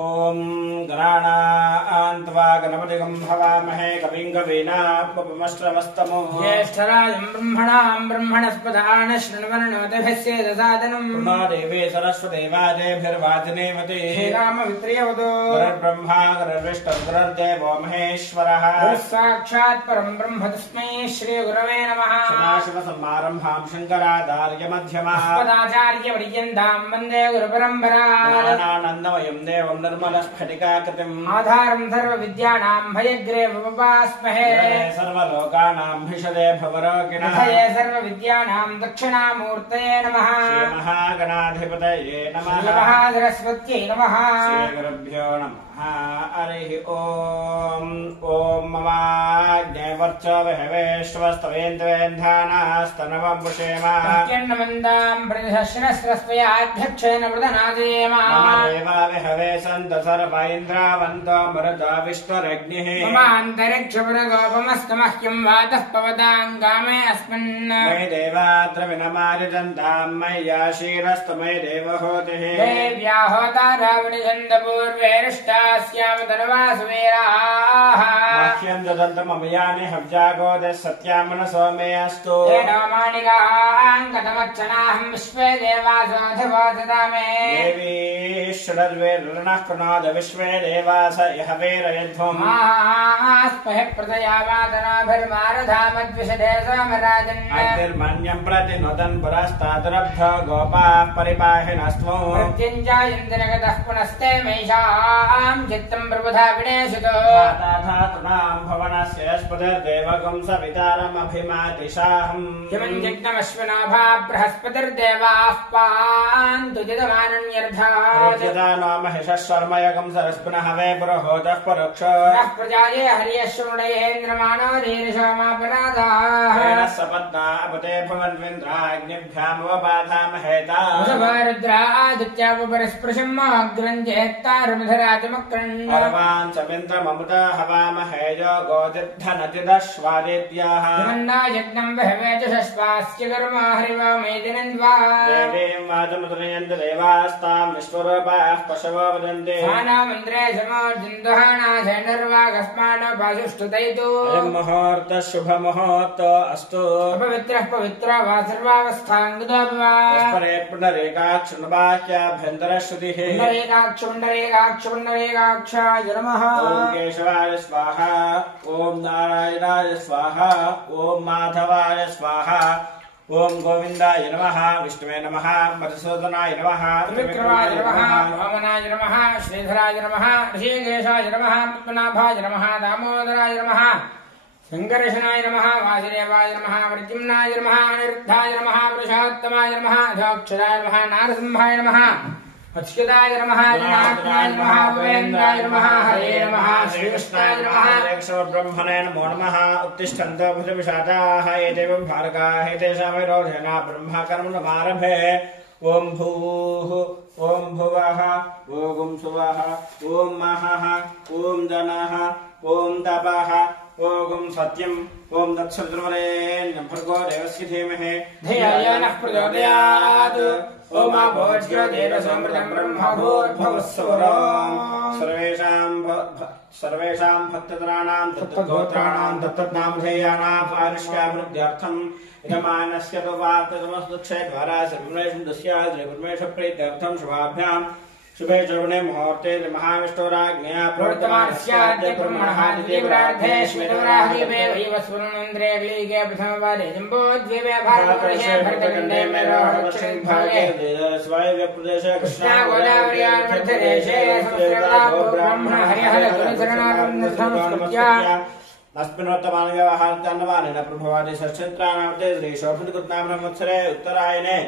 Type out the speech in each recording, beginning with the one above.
ओम गणानान्त्वा गणपतिगं हवामहे कविं कवीनामुपमश्रवस्तमो ज्येष्ठराजं ब्रह्मणां ब्रह्मणस्पदान शृण्वन्नोतिभिस्सेदसादनं प्रणो देवी सरस्वती वाजेभिर्वाजिनीवती श्रीरामवित्रियवतो गुरुर्ब्रह्मा गुरुर्विष्णुर्गुरुर्देवो महेश्वरः साक्षात् परं ब्रह्म तस्मै श्रीगुरवे नमः। सदाशिवसमारम्भां शङ्कराचार्यमध्यमाः अस्मदाचार्यपर्यन्तां वन्दे गुरुपरम्पराम्। ज्ञानानन्दमयं देवं निर्मलस्फटिकाकृतिम् आधारं सर्वविद्यानां भयग्रीवमुपास्महे। सर्वलोकानां भिषदे भवरोगिणः हये सर्वविद्यानां दक्षिणामूर्तये नमः। श्रीमहागणाधिपतये नमः। श्रीमहासरस्वत्यै नमः। श्रीगुरुभ्यो नमः। हरिः ओम्। ॐ ममाज्ञवर्चो विहवेश्वस्तवेन्द्रेन्धानास्तनवं पुषेम प्रत्यन्नमन्दां प्रतिशश्रस्रस्त्वयाध्यक्षेण प्रदनादेम। मम देवा विहवे सन्त सर्व इन्द्रावन्तो मरुतो विष्णुरग्निः ममान्तरिक्षपुरगोपमस्तमह्यं वातः पवताङ्गामे अस्मिन् मयि देवात्र विनमार्यजन्तां मय्याशीरस्तु मयि देवहोतिः देव्या होतारावणिजन्दपूर्वेरिष्टास्यावतर्वासुवीराः मह्यं ददन्त मम यानि हव्यागोदः सत्यामनसो मे अस्तु माणिकाङ्कतमर्चनाहं विश्वे देवासोऽधिवोचता मे देवी षडर्वेर्नः कृणाद विश्वे देवास इह वेरयध्वम् मास्पहे प्रतयावादनाभिर्मारधामद्विषदे सोमराजन् अग्निर्मन्यं प्रतिनुदन् पुरस्तादुरब्धो गोपाः परिपाहिनस्त्वम् प्रत्यञ्जायन्ति नगतः पुनस्ते मैषां चित्तं प्रबुधा विनेशितो माताधातॄणां भवनस्य स्पतिर्देवगं सवितारमभिमातिशाहम् हिमं जग्नमश्विनाभा बृहस्पतिर्देवाः पान्तु चिदमानन्यर्थात् यदा नो महिषः शर्मयगं सरस्पुनः वै पुरोहोतः परोक्षो नः प्रजाये हर्यश्वनुडयेन्द्रमाणो धीरशोमापराधाः सपत्ना अपते भवन्विन्द्राग्निभ्यामवबाधामहेता रुद्रादित्यापरिस्पृशम् अग्रञ्जेत्तारुणधराजमक्रण् पर्वान् समिन्द्रममुता हवामहे यो गोदिद्धनतिदश्वादित्याः हिमन्ना यज्ञम् बहवे च शश्वास्य कर्म हरिवामेदिनन्द्वा देवीं वाचमुद्रयन्ति देवास्तां विश्वरूपाः पशवो वदन्ति स्वानामन्त्रे समोर्जिन्दुहानाशैर्वागस्मानोपासुष्टुतैतु अयं मुहूर्तः शुभमुहूर्तो अस्तु पवित्रः पवित्रो वा सर्वावस्थाङ्गदोऽपि परे पुनरेकाक्षुणबाह्याभ्यन्तरश्रुतिः पुण्डरीकाक्षाय नमः। ॐ केशवाय स्वाहा ॐ नारायणाय स्वाहा ॐ माधवाय स्वाहा ॐ गोविन्दाय नमः विष्णुवे नमः मधुसूदनाय नमः त्रिविक्रमाय नमः वामनाय नमः श्रीधराय नमः ऋषिकेशाय नमः पद्मनाभाय नमः दामोदराय नमः संकर्षणाय नमः वासुदेवाय नमः प्रद्युम्नाय नमः अनिरुद्धाय नमः पुरुषोत्तमाय नमः अधोक्षराय नमः नारसिंहाय नमः अच्युताय नमः जनार्दनाय नमः भवेन्द्राय नमः हरे नमः श्रीकृष्णाय नमः ब्रह्मणे नमो नमः उत्तिष्ठन्तो भुजविषादाः एतेवं भारकाः एतेषां विरोधेन ब्रह्मकर्मणमारभे ॐ भूः ॐ भुवः ॐ सुवः ॐ महः ॐ जनः ॐ तपः ॐ सत्यम् ॐ तत्सवितुर्वरेण्यं भर्गो देवस्य धीमहि धियो यो नः प्रचोदयात् ॐ आभोज्यो देवसमृतं ब्रह्मभूर्भुवस्सुवरोम् सर्वेषां भक्तजनानां तत्तद्गोत्राणां तत्तद्नामधेयानां पारिष्याभिवृद्ध्यर्थम् इदमानस्य तु वार्ततमसुक्षयद्वारा सर्वमेषु दस्याद्रिपुर्मेषप्रीत्यर्थं शुभाभ्याम् शुभे चौर्णे मुहूर्ते महाविष्णुराज्ञया प्रवर्तमानस्याद्य ब्रह्मणः द्वितीयप्रार्धे श्वेतवराहदीपे वैवस्वरुणेन्द्रे ग्लीके प्रथमपादे जम्बोद्वीपे भारतवर्षे भरतखण्डे मेरोहदक्षिणभागे स्वायव्यप्रदेशे कृष्णा गोदावर्यार्मध्यदेशे संस्कृताभो ब्राह्मण हरिहरगुरुचरणारविन्दसंस्कृत्या अस्मिन्वर्तमानव्यवहारतन्नवानेन प्रभवादि षट्क्षेत्राणां श्रीशोभनकृत्नाम्नवत्सरे उत्तरायणे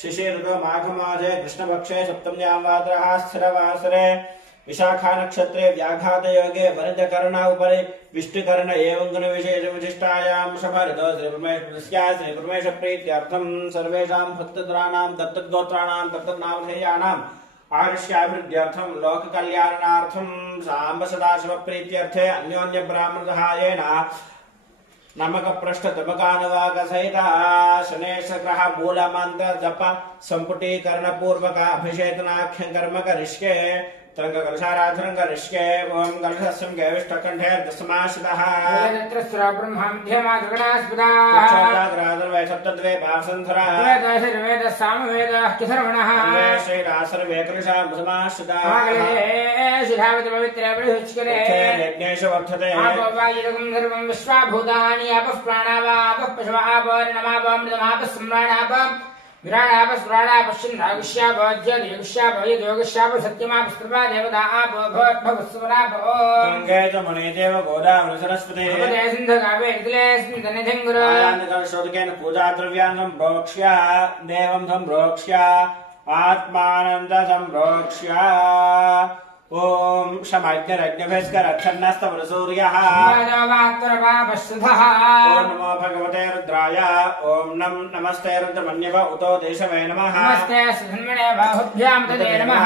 शिशिरऋतु माघमासे कृष्णपक्षे सप्तम्यां वासरः स्थिरवासरे विशाखा नक्षत्रे व्याघातयोगे वरदकर्ण उपरि विष्णुकर्ण एवं गुणविशेषविशिष्टायां वृषभऋतौ श्रीपरमेश्वरप्रीत्यर्थं सर्वेषां भक्तजनानां तत्तद्गोत्राणां तत्तद्नामधेयानाम् आयुष्याभिवृद्ध्यर्थं लोककल्याणार्थं साम्ब सदाशिवप्रीत्यर्थे अन्योन्यब्राह्मणसहायेन नमक पृष्ठ तमकानुवाक सहित शनेश ग्रह मूल मंत्र जप संपुटीकरण पूर्वक अभिषेचनाख्य कर्म करिष्ये तरङ्गकलशाराधनं करिष्ये ॐ कलशस्यं केविष्टकण्ठेर्दशमाश्रितः तत्र ब्रह्माध्यमादगणास्पदाः क्षोताग्रादर्वै सप्तद्वे पावसन्धराः वेदः सामवेदः किसर्वणः श्रीरासर्वे कलशामुसमाश्रिताः शिलावति पवित्रे बृहस्पतिरे यज्ञेषु वर्धते आपो वायुगं सर्वं विश्वाभूतानि आपः प्राणावा आपः पशवः आपो नमापमृतमापः सम्राणापः विराणापस्मराणापश्चिन्नाविष्यापज्योतिष्यापयज्योतिष्याप सत्यमापस्त्रपा देवता आपो भवस्वरापो गङ्गे च मुनिदेव गोदावरी सरस्वती सिन्धकाव्ये पूजाद्रव्यान् प्रोक्ष्य देवं सम्प्रोक्ष्य आत्मानन्द सम्प्रोक्ष्य ॐ शमज्ञरज्ञभिस्करच्छन्नस्तवरसूर्यः ॐ नमो भगवते रुद्राय ॐ नमस्ते रुद्रमन्यव उतो देशवे नमः नमस्ते सुधन्मणे बाहुभ्यां तदे नमः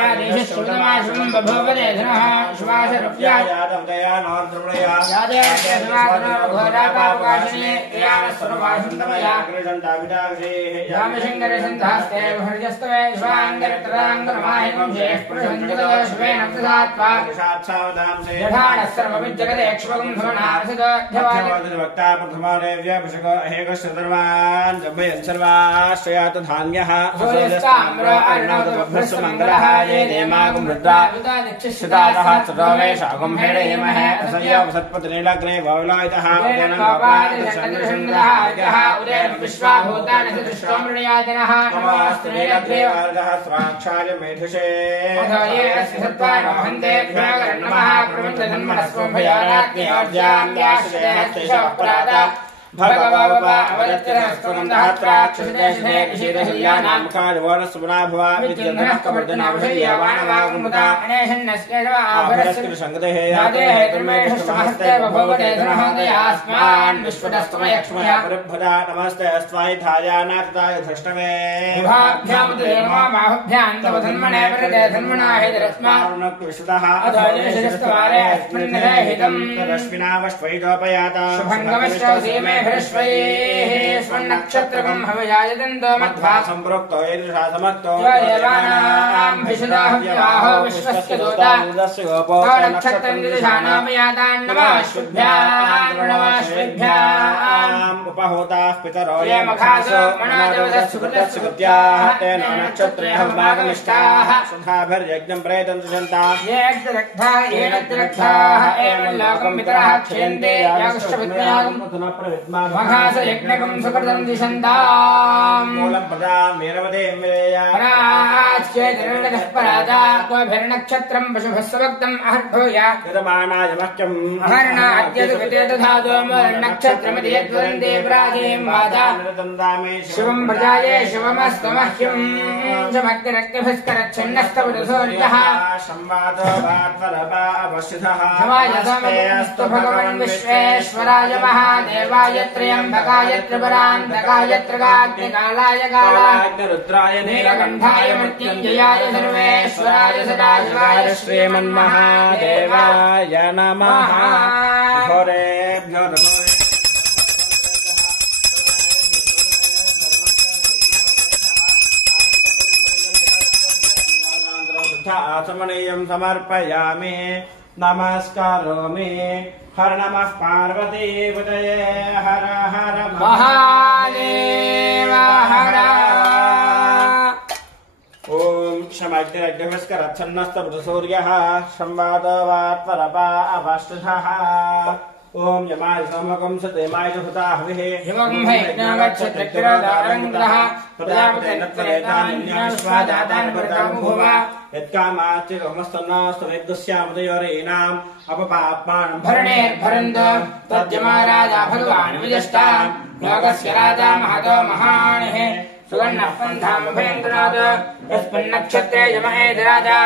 या देशश्रुतमाशुं बभूवदे धनः शुभाशरुभ्या यादवदया नोर्द्रमणया यादेशमासनोघोरापावकाशिने क्रियानस्वरूपाशुन्तमया कृषन्ताविदाक्षेः रामशङ्करसन्धास्ते हरिजस्तवे शिवाङ्गरतराङ्गरमाहिकं शेषपुरुषञ्जगदश्वे वक्ता प्रथमादेव्याभिषेको अहेकश्रतर्वान् जम्बयन् सर्वाश्रयात् धान्यः मंगलः ये देमागं रुद्रा शितातः चतुर्वेशागं हेडयेमहे असंयोगसत्पतिनीलाग्ने वावलायितः विश्वाभूतानि सृष्टोमृणयाजनः स्राक्षाय मेधुषे सत्त्वानोहन्ते नमः प्रवृत्तधन्मनस्वभयानाग्नियोर्जाम्याश्रयहस्तिशवप्राता भगववा अवदत्तरस्त्वगन्धात्राक्षितेशनेशेरहल्यानामकालवनस्वनाभवा विद्यन्धनः कवर्धनाभिषय्यवाणवागुमुदा अनेशन्नस्केशवाभरस्कृतसङ्गतेः यादेः तुर्मेष्टमहस्ते बभवते धनहोदयास्मान् विश्वतस्तमयक्ष्मया परिभदा नमस्ते अस्त्वाय धायानाथताय धृष्टवे भाभ्यामुदयमा बाहुभ्यां तव धन्मने वरदे धन्मना हेदरस्मान् विश्वतः अधोयशिरस्तवारे अस्मिन्निरहितं तदस्मिनावश्वैदोपयाता शुभङ्गमश्चौसीमे स्वन्नक्षत्रकं हवयायदन्तो मध्वा सम्प्रोक्तो ईदृशा समक्तो देवानां भिषदाहव्याहो विश्वस्य दूता नक्षत्रं दिदशानामयातान् नमःश्विभ्याम् उपहूताः पितरो ये मखासो मनादेवतस्य कृत्याः तेन नक्षत्रे हवमागमिष्टाः सुधाभिर्यज्ञं प्रेतं सुषन्ताः ये रक्ताः एवं लोकं पितरः क्षयन्ते यागश्चविद्यागं मघास यज्ञकं सुकृतं दिशन्ताम् मूलं प्रदां वीरवदें विरेयाचेतनः परादा त्वभिर्नक्षत्रं पशुभस्वक्तम् अहर्भूया यजमानाय मह्यम् अहर्णाद्यदुपते दधातो मूलनक्षत्रमिति यद्वदन्ते प्राचीं वाचा शिवं प्रजाये शिवमस्तु मह्यम् शमग्निरक्तिभिस्करच्छन्नस्तवदसूर्यः संवादो वार्तरपा अवश्यतः समायसमस्तु भगवन् विश्वेश्वराय महादेवाय त्र्यम्बकाय त्रिपुरान्तकाय त्रिकाग्निकालाय कालाग्निरुद्राय नीलकण्ठाय मृत्युञ्जयाय सर्वेश्वराय सदाशिवाय श्रीमन्महादेवाय नमः घोरेभ्यो आसमनीयं समर्पयामि नमस्कारोमि हर नमः पार्वती विजये हर हर महादेव हर ॐ शमग्निरग्निभिस्करच्छन्नस्तमृतसूर्यः संवादवात्परपा अवष्टः ॐ यमाय सोमकं सतेमाय हुता हविः हिमं हैज्ञावच्छत्रकिरदारङ्गः प्रजापतेनत्वरेतान्याश्वादातान् भरतामुभुव यत्कामाच्चिरमस्तन्नास्तमेद्दस्यामुदयोरेणाम् अपपात्मानं भरणेर्भरन्त तद्यमाराजा भगवान् विजष्टान् लोकस्य राजा महतो महानिः सुवर्णः पन्थामभयङ्करात् यस्मिन्नक्षत्रे यमहेदराजा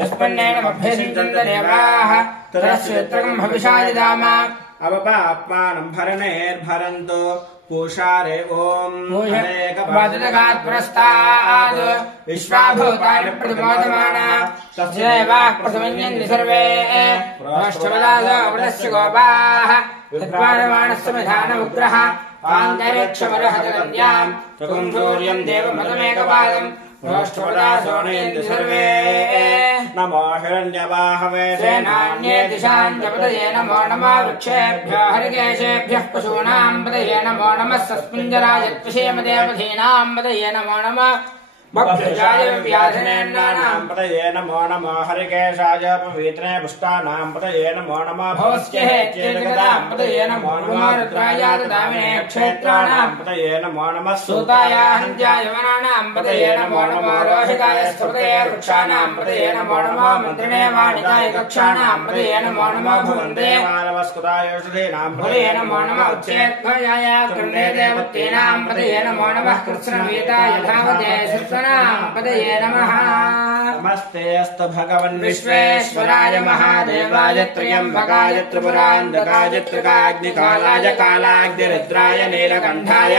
यस्मिन्नेनमभ्यसिञ्चन्तदेवाः तदस्य यत्रकं हविषा ददाम अपपात्मानं भरणेर्भरन्तु पूषारे ॐ अनेकपादकात् पुरस्तात् विश्वाभूतानि प्रतिमोदमाना तस्यैवाः प्रथमन्यन्ति सर्वे राष्ट्रवदासो गोपाः विद्वानमानस्य विधानमुग्रः आन्तरिक्षमरहतगन्याम् त्वं सूर्यं देवमतमेकपादम् रोष्ठपदा सोनयन्ति सर्वे नमो हिरण्यवाहवे सेनान्ये दिशां जपतये नमो नमः वृक्षेभ्यो हरिकेशेभ्यः पशूनां पतये नमो नमः सस्मिञ्जराय त्रिषेमदेवधीनां पतये नमो नमः बभ्रजाय व्याधिनेन्द्राणां पतये नमो नमो हरिकेशाय पवित्रे पुष्टानां पतये नमो नमः भवस्येत्येकदां पतये नमो नमः रुद्राय ददामिने क्षेत्राणां पतये नमो नमः सूताय हन्त्याय वनानां पतये नमो नमः रोहिताय स्तुतये वृक्षाणां पतये नमो नमः मन्त्रिणे वाणिताय कक्षाणां पतये नमो नमः भवन्ते मानवस्कुताय औषधीनां पतये नमो नमः उच्चेत्कजाय कृण्डे देवतीनां पतये नमो नमः कृत्स्नवीताय धावते पदये नमः नमस्ते अस्तु भगवन् विश्वेश्वराय महादेवाय त्र्यम्बकाय त्रिपुरान्तकाय त्रिकाग्निकालाय कालाग्निरुद्राय नीलकण्ठाय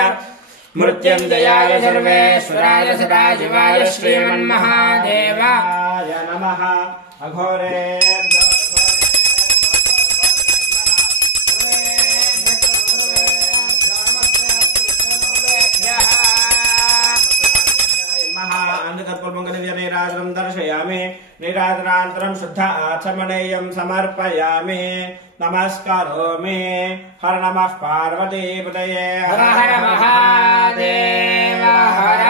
मृत्युञ्जयाय सर्वेश्वराय सदाशिवाय श्रीमन्महादेवाय नमः अघोरे नीराजनं दर्शयामि नीराजनान्तरं शुद्ध आचमनेयं समर्पयामि नमस्कारोमि हर नमः पार्वतीपतये हर हर महादेव हर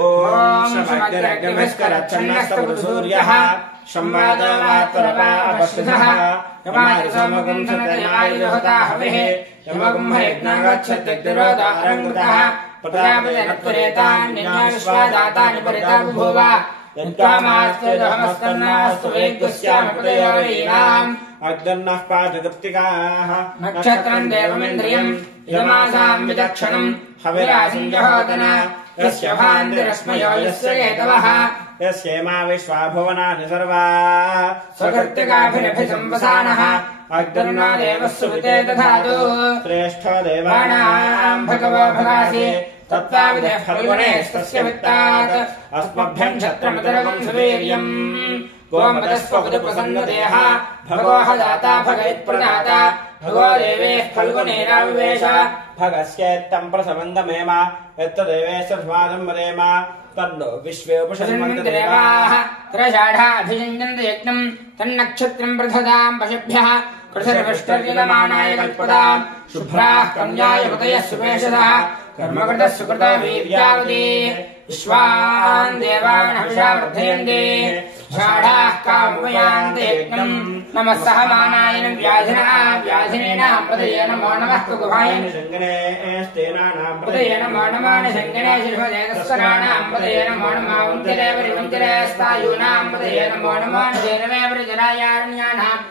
ॐ शमग्रग्रमस्करच्छन्नस्तपुरुसूर्यः संवादवात्तरपापश्रुतः यमायसमगं सत्यमायुहता हविः यमगं हयज्ञागच्छत्यतिरोधारङ्कृतः प्रजापतिरत्वरेतान्यन्याविश्वादातानि परिता बभूव यत्त्वामास्तेजहमस्तन्नास्तु वेद्यस्यामि पतयोरीणाम् अग्दन्नः पादकृत्तिकाः नक्षत्रम् देवमिन्द्रियम् इदमासाम् विचक्षणम् हविरासिञ्जहोदन यस्य भान्तिरस्मयो यस्य केतवः यस्येमा विश्वा भुवनानि सर्वा स्वकृत्तिकाभिरभिसंवसानः अग्दन्ना देवः सुविते दधातु श्रेष्ठो देवानाम् भगवो भगासि तत्त्वाविदः फल्गुणेस्तस्य वित्तात् अस्मभ्यम् क्षत्रमितरगम् सुवीर्यम् गोमतस्वपदप्रसन्नदेः भगो हदाता भगवत्प्रदाता भगो देवेः फल्गुनेराविवेश भगस्येत्तम् प्रसमन्दमेम यत्तदेवेश्वरस्मादम् वदेम तन्नो विश्वे उपशन्मन्तिदेवाः त्रषाढाभिषिञ्चन्ति यज्ञम् तन्नक्षत्रम् प्रथदाम् पशुभ्यः पृथिर्विष्टर्यमाणाय कल्पदाम् शुभ्राः कन्याय पतयः सुपेशसः कर्मकृतः सुकृता वीर्यावती विश्वान् देवान् हविषा वर्धयन्ति षाढाः कामयान्ति यज्ञम् नमः सहमानाय व्याधिनेनाम् पतये नमो नमः कुकुभाय पतये नमो नमः निषङ्गिने शिशुदेतस्वराणाम् पतये नमो नमः वन्तिरे परिवन्तिरेस्तायूनाम् पतये नमो नमः निजेनवे परिजरायारण्यानाम्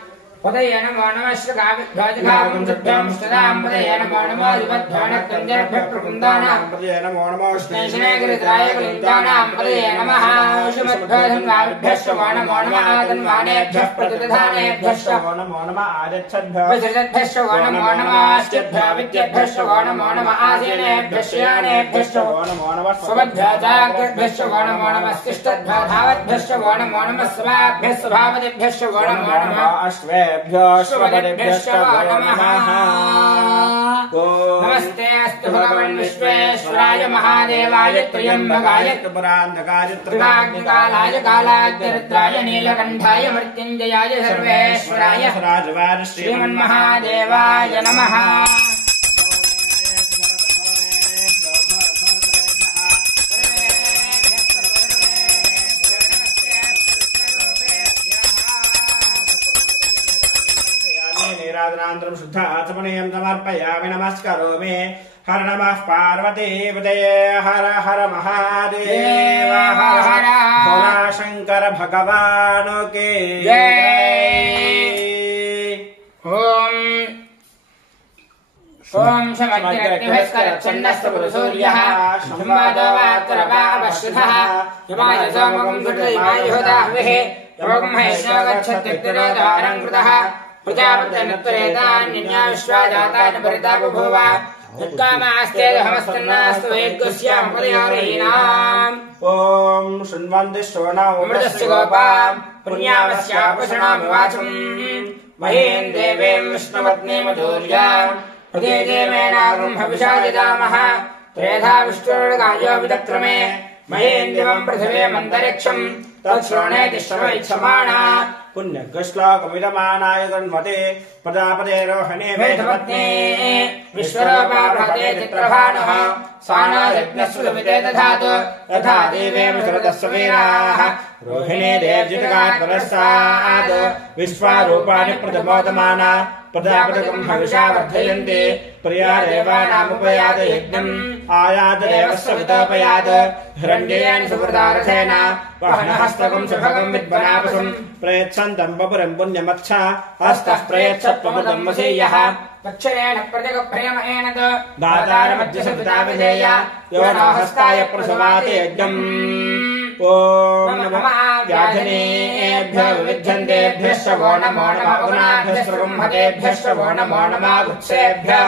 पतये नमो नमः श्रीकाव्यध्वजघावंशभ्यं ष्टदाम् पतये नमो नमो दिवध्वानकञ्जरभ्यः प्रकुन्दानाम् पतये नमो नमो स्नेशनेगिरिद्राय कलिन्दानाम् पतये नमः शुभध्वजन्वाभ्यश्च नमो नमः तन्वानेभ्यः प्रतिदधानेभ्यश्च नमो नमः आगच्छद्भ्यः विसृजद्भ्यश्च नमो नमः अष्टभ्यः विद्यभ्यश्च नमो नमः आसीनेभ्यश्च यानेभ्यश्च नमो नमः स्वभद्भ्यः जाग्रद्भ्यश्च नमो नमः तिष्ठद्भ्यः धावद्भ्यश्च नमो नमः सभाभ्यः स्वभावदिभ्यश्च नमो नमः अश्वेभ्यश्च नमः नमस्ते अस्तु भगवन् विश्वेश्वराय महादेवाय त्र्यम्बकाय त्रिपुरान्तकाय त्रिकाग्निकालाय कालाग्निरुद्राय नीलकण्ठाय मृत्युञ्जयाय सर्वेश्वराय श्रीमन्महादेवाय नमः नीराजनान्तरं शुद्ध आचमनीयं समर्पयामि नमस्करोमि हर नमः पार्वतीपतये हर हर महादेव हर हर भोला शंकर भगवान के ओम शमग्रग्निभस्करच्छन्नस्तपुरुसूर्यः संवादवात्तरपापश्रुतः यमाय सोमगं सुतयमायुहदाहविः यमगं हैष्णवगच्छत्यक्तिरोधारं कृतः प्रजापतिरत्वरेतान्यन्या विश्वाजातानि परिता बभूव यत्कामास्तेजहमस्तन्नास्तु वेद्यस्यामि पतयोरीणाम् ओम शृण्वन्ति श्रवणामृतस्य गोपाम् पुण्यावस्यापशणामि वाचम् महीम् देवीम् विष्णुपत्नीमधूर्याम् प्रदेदेवेनागम् हविषा यदामः त्रेधा विष्णुर्गायो विदक्रमे महेन्द्रमं पृथिवीमन्तरिक्षम् तच्छ्रोणेति श्रवैच्छमाणा पुण्यश्लोकमिदमानाय गण्मते प्रजापते रोहिणे वेदपत्नी विश्वरूपा बृहते चित्रभानुः सानादिज्ञस्वविते दधातु यथा देवे विसृतस्य वीराः रोहिणे देवजितकात् परस्तात् विश्वारूपाणि प्रथमोदमाना प्रजापतिकं हविषा वर्धयन्ति प्रिया देवानामुपयात यज्ञम् आयात देवस्य वितोपयात हिरण्येन सुकृतारथेन वह्नहस्तकं सुभगं विद्वनापसं प्रयच्छन्तं वपुरं पुण्यमक्षा हस्तः प्रयच्छत्वमुदं वसीयः पक्षरेण प्रतिगप्रियमेन दातारमध्यसविता विधेय यो न हस्ताय प्रसवाति यज्ञम् ॐ नमः व्याधिनेभ्यो विविध्यन्तेभ्यश्च वो नमो नमः गुणाभ्यश्च ब्रह्मतेभ्यश्च वो नमो नमः गुत्सेभ्यो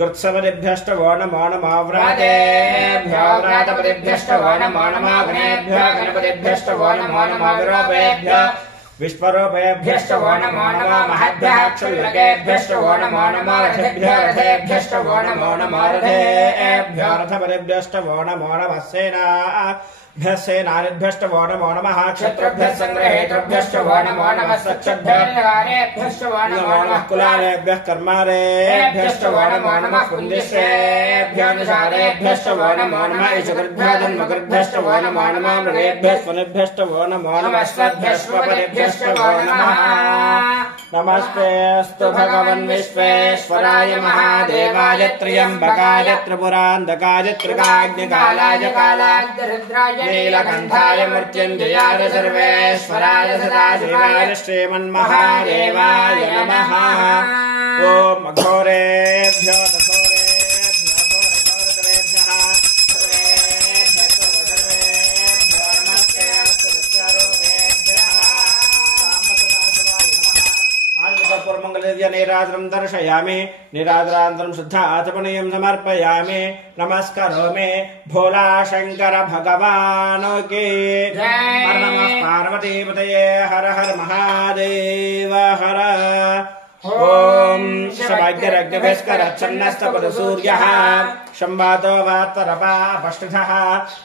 गुत्सपतिभ्यश्च वो नमो नमः व्रातेभ्यो व्रातपतिभ्यश्च वो नमो नमः गणेभ्यो गणपतिभ्यश्च वो नमो नमः विरूपेभ्यो विश्वरूपेभ्यश्च वो नमो नमः महद्भ्यः क्षुल्लकेभ्यश्च वो नमो नमः रथेभ्यो रथेभ्यश्च वो नमो नमः रथेभ्यो रथपतिभ्यश्च वो नमो नमः सेनानिभ्यश्च वो नमो नमः क्षत्रेभ्यः सङ्ग्रहेतृभ्यश्च वो नमो नमः सक्षभ्यश्च वो नमो नमः कुलालेभ्यः कर्मारेभ्यश्च वो नमो नमः कुन्दिश्रेभ्यो निषादेभ्यश्च वो नमो नमः ईशकृभ्यो जन्मकृभ्यश्च वो नमो नमः मृगेभ्यः स्वनेभ्यश्च वो नमो नमः स्वभ्यश्वपदेभ्यश्च वो नमः नमस्तेऽस्तु भगवन् विश्वेश्वराय महादेवाय त्र्यम्बकाय त्रिपुरान्धकाय त्रिकाग्निकालाय कालाग्निरुद्राय नीलकण्ठाय मृत्युञ्जयाय सर्वेश्वराय सदाशिवाय श्रीमन्महादेवाय नमः ॐ अघोरेभ्यो निराजनं दर्शयामि निराजनान्तरं शुद्ध आचमनीयं समर्पयामि नमस्करोमि भोला शंकर भगवान की हर नमः पार्वतीपतये हर हर महादेव हर ओम शभाग्यरग्निवेस्करच्छन्नस्तपदसूर्यः संवादो वात्तरपा पष्टितः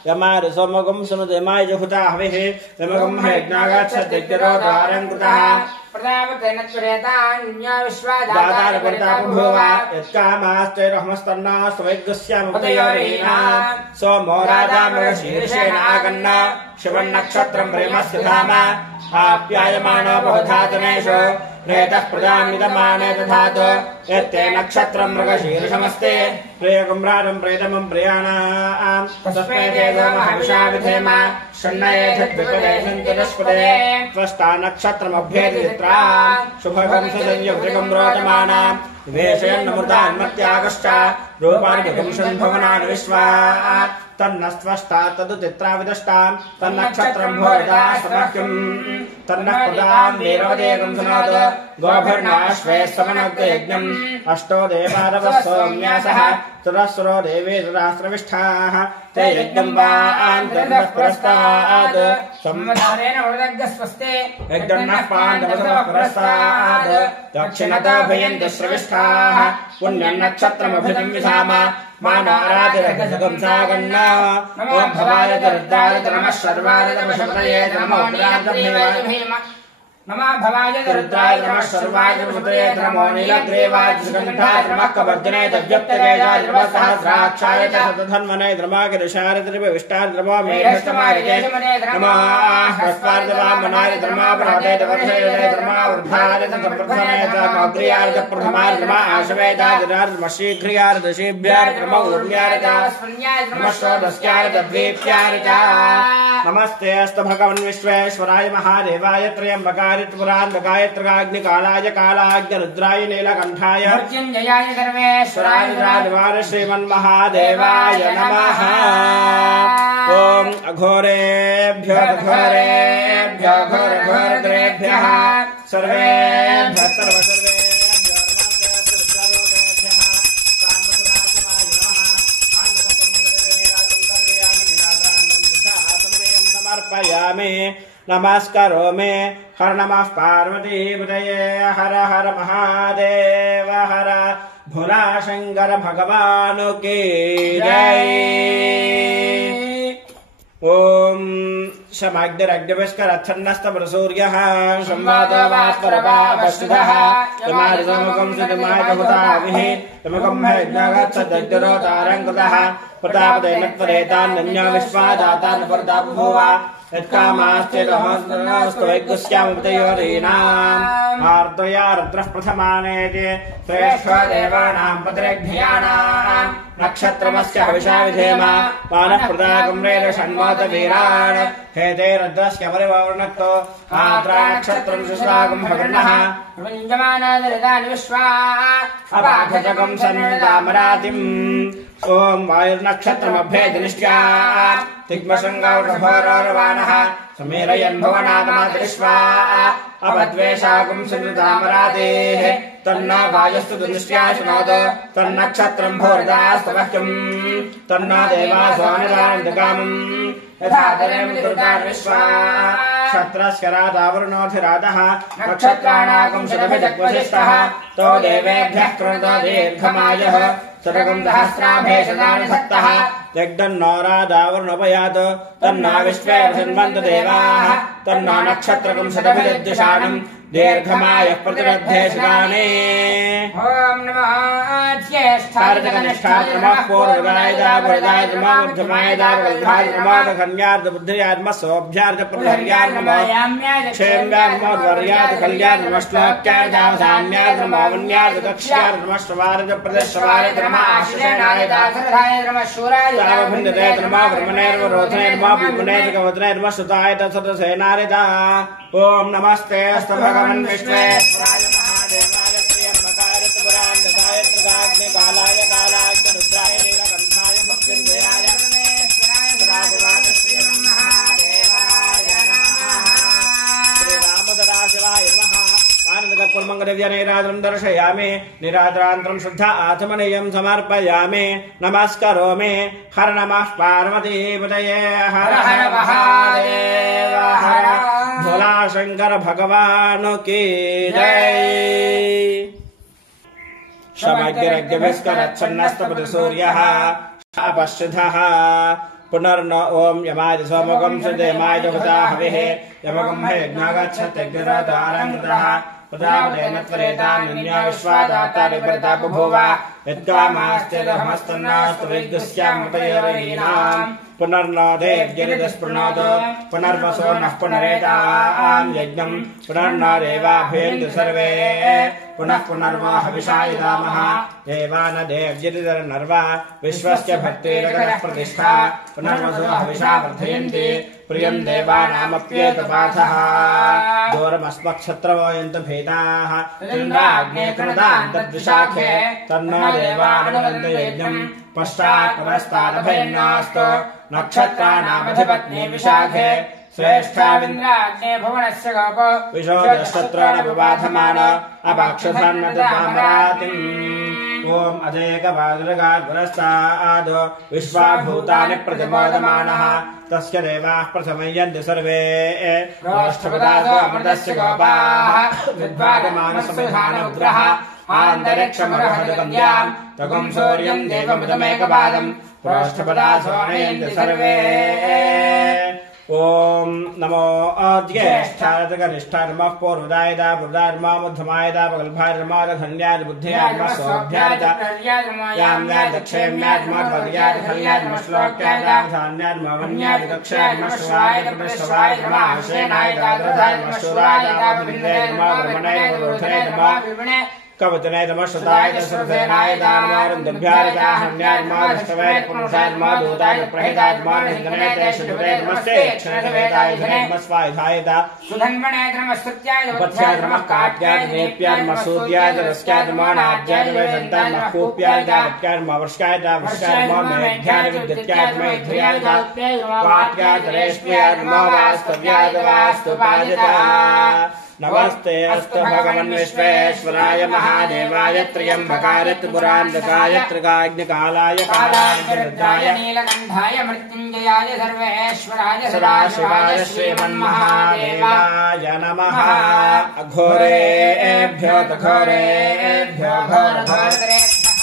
यमारि सोमगं सुनुदेमाय जुहुता हविः यमगं यज्ञागच्छद्यज्ञरो द्वारं कृतः प्रजापतेन त्वरेतान्य विश्वादातारपरितापभूव यत्कामास्तेरहमस्तन्नास्त्वैग्स्यामुपयोरीना सोमो राजामृगशीर्षेणागन्न शिवन्नक्षत्रं प्रेमस्य धाम आप्यायमानो बहुधातनेषु प्रेतः प्रजामिदमाने दधातु यत्ते नक्षत्रं मृगशीर्षमस्ते प्रियकं राजं प्रेतमं प्रियाणां तस्मै तेजो महर्षा विधेम षण्णयेधद्विपदे सन्तिरस्पदे त्वष्टा नक्षत्रमभ्येदित्रा शुभगं सुसंयुक्तिकं रोचमाना वेशयन्नमृतान्मत्यागश्च रूपाणि विपुंसन् भवनानि विश्वा तन्नस्त्वष्टा तदुचित्राविदष्टां तन्नक्षत्रं भोरिदा समह्यं तन्नः प्रदां वीरवदेकं सुनोतु गोभर्णाश्वे समनग्यज्ञम् अष्टो देवादवः सौम्यासः चतुरस्रो देवेतरास्रविष्ठाः ते यज्ञं वा आन्तर्नः पुरस्तात् संवत्सरेण उदग्धस्वस्ते यज्ञन्नः पाण्डवसमः पुरस्तात् दक्षिणतो भयन्ति श्रविष्ठाः पुण्यं नक्षत्रमभितं विधाम मानारातिरघसुगं सागन्न ॐ भवाय रुद्राय नमः शर्वाय नमः नमो नमः भवाय रुद्राय नमः शर्वाय नमो नीलग्रीवाय सुगन्धाय नमः कवर्धने दव्यप्तकेशाय नमः सहस्राक्षाय च शतधन्वने नमः गिरिशाय त्रिभुविष्टाय नमः मेघस्तमाय नमः हस्तार्धवामनाय नमः बृहते वर्षे नमः वृद्धाय संप्रथमे च मौद्रियाय च प्रथमाय नमः आश्वेदाय नमः शीघ्रियाय दशीभ्याय नमः ऊर्ध्याय च नमः षोडश्याय च द्वीप्याय च नमस्ते अस्तु भगवन् विश्वेश्वराय महादेवाय त्र्यम्बकाय त्रिपुरान्धकाय त्रिकाग्निकालाय कालाग्निरुद्राय नीलकण्ठाय मृत्युञ्जयाय सर्वेश्वराय राजवार श्रीमन्महादेवाय नमः ॐ अघोरेभ्यो घोरेभ्यो घोरघोरग्रेभ्यः सर्वेभ्यः समर्पयामि नमस्करोमि हर नमः पार्वतीपतये हर हर महादेव हर भोलाशंकर भगवान की जय। ओम शमाग्निरग्निविष्करच्छन्नस्तमृसूर्यः संवादवात्परपावस्तुतः यमादिसमुखं सुतमायहुताभिः यमकं यज्ञागच्छद्यज्ञरोतारङ्कृतः प्रतापदैनत्वरेतान्नन्यो विश्वादातान् परतापभूव यत्कामाश्चेदहस्तु वैगुस्यामुपतयोरीणाम् आर्द्रया रुद्रः प्रथमानेति श्रेष्ठो देवानां पतिर्घ्यानाम् नक्षत्रमस्य हविषा विधेम मानः प्रदागम्रेण षण्मातवीरान् हेते रुद्रस्य परिवर्णक्तो आद्रा नक्षत्रं शुश्रागं हविर्णः वृञ्जमानादरितानि विश्वा अपाघजकं सन्नतामरातिम् ओम वायुर्नक्षत्रमभ्येदनिष्ठ्या तिग्मशृङ्गौषभोरोर्वाणः समीरयन् भुवनादमादृष्ट्वा अपद्वेषागं सन्नतामरातेः तन्नो वायुस्तु दनिष्ठ्या शृणोतु तन्नक्षत्रं भोर्दास्तवह्यम् तन्नो देवासोऽनिदानन्दकामम् यथा तरेमिदुर्गान् विश्वा क्षत्रस्य राधावरुणोऽधिरातः नक्षत्राणाकं शतभिजग्वसिष्ठः तो देवेभ्यः कृणुतो दीर्घमायुः शतकं सहस्राभेशदानि धत्तः यग्दन्नो राधावरुणोपयात् तन्नो विश्वे प्रसन्वन्तु देवाः तन्नो नक्षत्रकं शतभिजद्युषाणम् दीर्घमायुः प्रतिरद्धेशदानि। ओम नमः ज्येष्ठाय नमः पूर्वदाय नमः मध्यमाय वल्भाय नमः दघन्यार्ध बुद्धियाय नमः सौभ्यार्ध प्रहर्याय नमः क्षेम्याय नमः वर्याय कल्याय नमः श्लोक्याय दावसान्याय नमः वन्याय दक्ष्याय नमः श्रवार्ध प्रदेशवाय नमः आश्रयणाय दासरथाय नमः शूराय दावभिन्नते नमः ब्रह्मणे नमः रोधने नमः भूमने कवत्रे नमः सुताय तत्सदसेनाय ओम नमस्ते अस्तु भगवन् विश्वेश्वराय महादेवाय त्र्यम्बकाय त्रिपुरान्तकाय त्रिकाग्निकालाय कालाग्निरुद्राय नीलकण्ठाय मृत्युञ्जयाय राघवाय श्रीमन्महादेवाय नमः। श्रीरामसदाशिवाय नमः। आनन्दकर्पूरमङ्गलव्यनिराजनं दर्शयामि निराजनान्तरं शुद्ध आचमनीयं समर्पयामि नमस्करोमि। हर नमः पार्वतीपतये हर हर महादेव हर भोला शंकर भगवान की जय। शमग्निरग्निविष्करच्छन्नस्तपतिसूर्यः अपश्चितः पुनर्न ओम यमाय सोमकं सुदेमाय हुता हविः यमकं यज्ञागच्छत्यग्निरोतारङ्कृतः प्रतापतेन त्वरेतान्यो विश्वादातानि प्रतापभूव यत्कामाश्चेदहमस्तन्नास्तु वैगुस्यामुपतयोरीणाम् पुनर्नो देव्यनिदस्पृणोतु पुनर्वसो नः पुनरेताम् यज्ञम् पुनर्नो देवाभ्येन्दु सर्वे पुनः पुनर्वो हविषाय दामः देवान देव्यनिर्नर्वा विश्वस्य भक्तिरगतः प्रतिष्ठा पुनर्वसो हविषा वर्धयन्ति प्रियं देवानामप्येतपाथः दूरमस्मक्षत्रवो यन्तु भेदाः चन्द्राग्ने कृणदान् तद्विशाखे तन्नो देवानुवन्दु यज्ञम् पश्चात् पुरस्तादभयन्नास्तु नक्षत्राणामधिपत्नी विशाखे श्रेष्ठाविन्द्राग्ने भुवनस्य गोपो विशोदशत्रोणविबाधमान अपाक्षधन्नततामरातिम् ओम अजेकपादुरगाद्पुरस्ताद् विश्वाभूतानि प्रतिबोधमानः तस्य देवाः प्रथमयन्ति सर्वे गोष्ठपदासो अमृतस्य गोपाः विद्वागमानसमिधानोग्रः आन्तरिक्षमरहदकन्याम् तगुं सूर्यं देवमुदमेकपादम् प्रोष्ठपदासो नयन्ति सर्वे। ओम नमो ज्येष्ठाय कनिष्ठाय नमः पूर्वदाय बुधाय नमः मध्यमाय वल्भाय नमः दघन्याय बुद्ध्याय नमः सौभ्याय याम्याय दक्षेम्याय नमः वर्याय खल्याय नमः श्लोक्याय दावधान्याय नमः वन्याय दक्षाय नमः श्रवाय प्रश्रवाय नमः आश्रयणाय दाद्रधाय नमः शूराय दावभिन्नाय नमः ब्रह्मणे नमः रोधने नमः कवचने नमः श्रुताय दशरथेनाय दानवारुन्दभ्याय दाहन्याय नमः दष्टवाय पुरुषाय नमः दूताय प्रहिताय नमः निन्दने ते शुभे नमस्ते क्षणवेदाय धने नमः स्वाहाय दा सुधन्वने नमः स्तुत्याय उपत्याय नमः काट्याय नेप्याय नमः सूर्याय रस्याय नमः नाट्याय वैजन्ताय नमः कूप्याय दावत्याय नमः वर्षाय दावश्याय नमः मेघ्याय विद्युत्याय नमः ध्याय वाट्याय रेष्म्याय नमः वास्तव्याय वास्तुपादिता नमस्ते अस्तु भगवन् विश्वेश्वराय महादेवाय त्र्यम्बकाय त्रिपुरान्तकाय त्रिकाग्निकालाय कालाग्निरुद्राय नीलकण्ठाय मृत्युञ्जयाय सर्वेश्वराय सदाशिवाय श्रीमन्महादेवाय नमः। अघोरेभ्यो घोरेभ्यो घोरघोरेभ्यः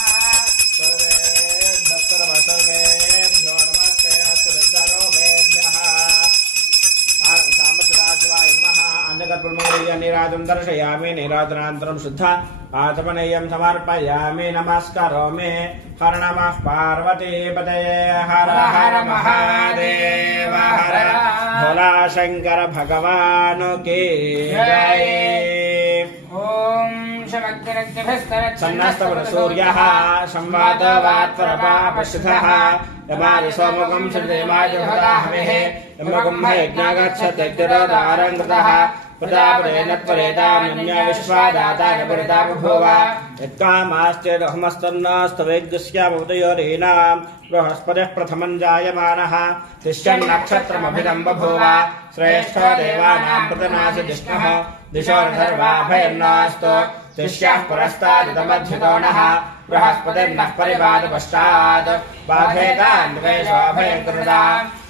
नीराजं दर्शयामि नीराजनान्तरं शुद्ध आचमनीयं समर्पयामि नमस्करोमि हर नमः पार्वतीपतये हर हर महादेव हर भोला शंकर भगवान की जय। ओम सन्नस्तसूर्यः संवादवात्परपापश्रुतः यमाय सोमकं श्रीदेवाय हविः यमकं यज्ञागच्छत्यग्निरोदारङ्कृतः प्रजापतेनत्वरेतान्य विश्वादाताय परिता बभूव यत्कामास्तेदहमस्तन्नस्तवेद्यस्यामुदयोरीणां बृहस्पतिः प्रथमं जायमानः तिष्ठन्नक्षत्रमभिदं बभूव श्रेष्ठो देवानां प्रतनासि जिष्णुः दिशो सर्वाभयन्नास्तु तिष्ठ्यः पुरस्तादितमध्युतो नः बृहस्पतिर्नः परिपादपश्चात् बाधेतान्वेषोऽभयं कृता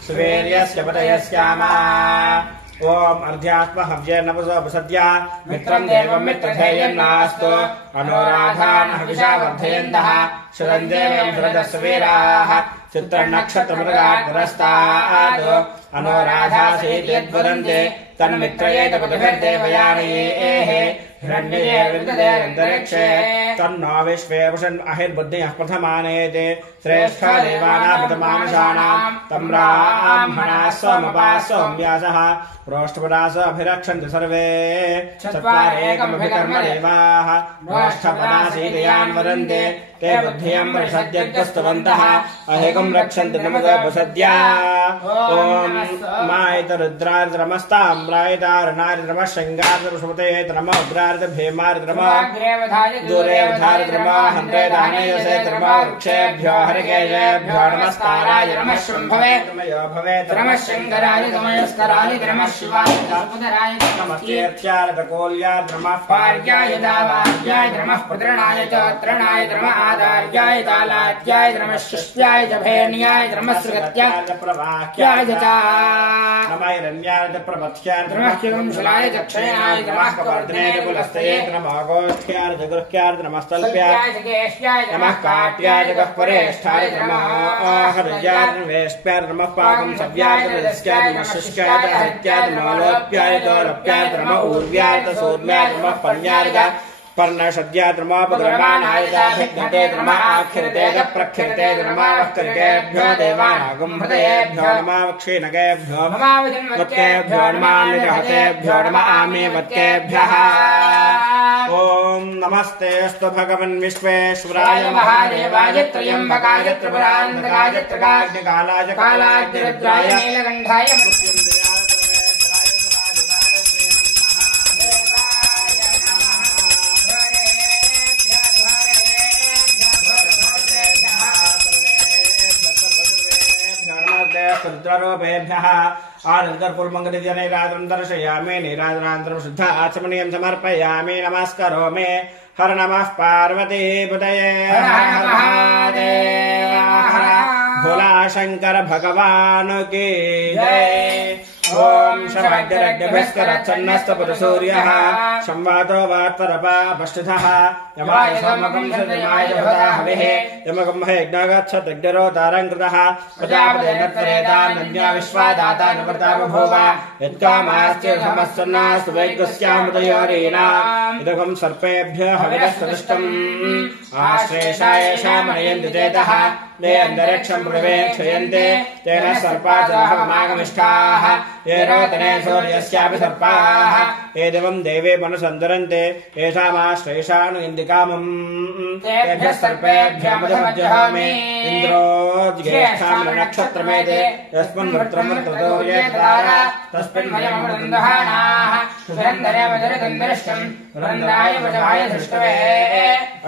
सुवीर्यस्य पतयस्यामा ओम अर्ध्यात्म हव्ये नवसोपसद्या मित्रं देवं मित्रधेयन्नास्तु अनुराधान् हविषा वर्धयन्तः शरञ्जेवं शरदस्य वीराः चित्रनक्षत्रमृगात् पुरस्तात् अनुराधासीद्यद्वदन्ते तन्मित्रयेत पदभिर्देवयानयेः हिरण्यये विददेरन्तरिक्षे तन्नो विश्वे वशन् अहिर्बुद्धियः प्रथमानेते श्रेष्ठा देवानां प्रथमानुषाणां तं ब्राह्मणाः सोमपाः सोम्यासः प्रोष्ठपदास अभिरक्षन्ति सर्वे चत्वारेकमभिकर्म देवाः प्रोष्ठपदासीदयान् वदन्ते ते बुद्धियं परिषद्यग्रस्तवन्तः अहेकं रक्षन्ति नमदोपसद्या ॐ मायितरुद्रारिद्रमस्ताम्रायितारणारिद्रमः शृङ्गारिद्रमः उग्रारिद्रभीमारिद्रमः दूरेवधारिद्रमः हन्त्रेदानेयसेद्रमः वृक्षेभ्यो हरिकेशेभ्यो नमस्काराय नमः शृम्भवे नमः शङ्कराय नमस्काराय नमः शिवाय नमस्तीर्थ्याय तकोल्याय नमः पार्याय दावार्याय नमः पुत्रणाय च त्रणाय नमः आदार्याय तालाद्याय नमः शिष्याय च भेण्याय नमः सुगत्याय च प्रवाह्याय च नमः हिरण्याय च प्रमथ्याय नमः शिवंशलाय च क्षयाय नमः कवर्धने च कुलस्थये नमः गोष्ठ्याय च गृह्याय नमः स्थल्प्याय च केश्याय नमः काट्याय च गह्वरेष्ठाय नमः हृदयाय वेष्ट्याय नमः पाकं सव्याय च रस्याय नमः शिष्याय च हरित्याय नमः लोप्याय च रप्याय नमः ऊर्व्याय च सूर्याय नमः पर्ण्याय च पर्णशद्याय नमः पद्रमाणाय च भिघ्नते नमः आख्यते च प्रख्यते नमः वक्करिकेभ्यो देवानागं हृदयेभ्यो नमः वक्षीनकेभ्यो वत्केभ्यो नमः निजहतेभ्यो नमः आमेवत्केभ्यः ॐ नमस्तेऽस्तु भगवन् विश्वेश्वराय महादेवाय त्र्यम्बकाय त्रिपुरान्तकाय त्रिकाग्निकालाय कालाग्निरुद्राय नीलकण्ठाय रुद्ररूपेभ्यः आनन्दर्पुर्मङ्गलजनैराजं दर्शयामि नीराजनान्तरं शुद्ध आचमनीयं समर्पयामि नमस्करोमि हर नमः पार्वतीपतये हर महादेव हर भोला शंकर भगवान की जय। ओम शमग्रज्ञभिस्करच्छन्नस्तपदसूर्यः संवादो वात्परपापश्चितः यमाय सोमकं श्रीमाय भवता हविः यमकं यज्ञागच्छत्यग्निरोदारङ्कृतः प्रजापतेनत्वरेतान्य विश्वादाता निवृता बभूव यत्कामास्त्यधमस्सन्नास्तु वैगस्यामुदयोरीणाम् इदकं सर्पेभ्यो हविरस्तदुष्टम् आश्लेषाय येषामयन्ति चेतः ते अन्तरिक्षं प्रवेक्षयन्ते तेन सर्पाः ये रोदने सूर्यस्यापि सर्पाः ये दिवं देवे मनुसन्दरन्ते येषामाश्लेषानु इन्दिकामम् तेभ्यः सर्पेभ्यः मधुमज्जहामि इन्द्रो ज्येष्ठां नक्षत्रमेते यस्मिन् वृत्रं वृत्रतो ये तारा तस्मिन् वयं वृन्दहानाः सुरन्दरे मधुरदन्दरिष्टं वृन्दाय वशाय धृष्टवे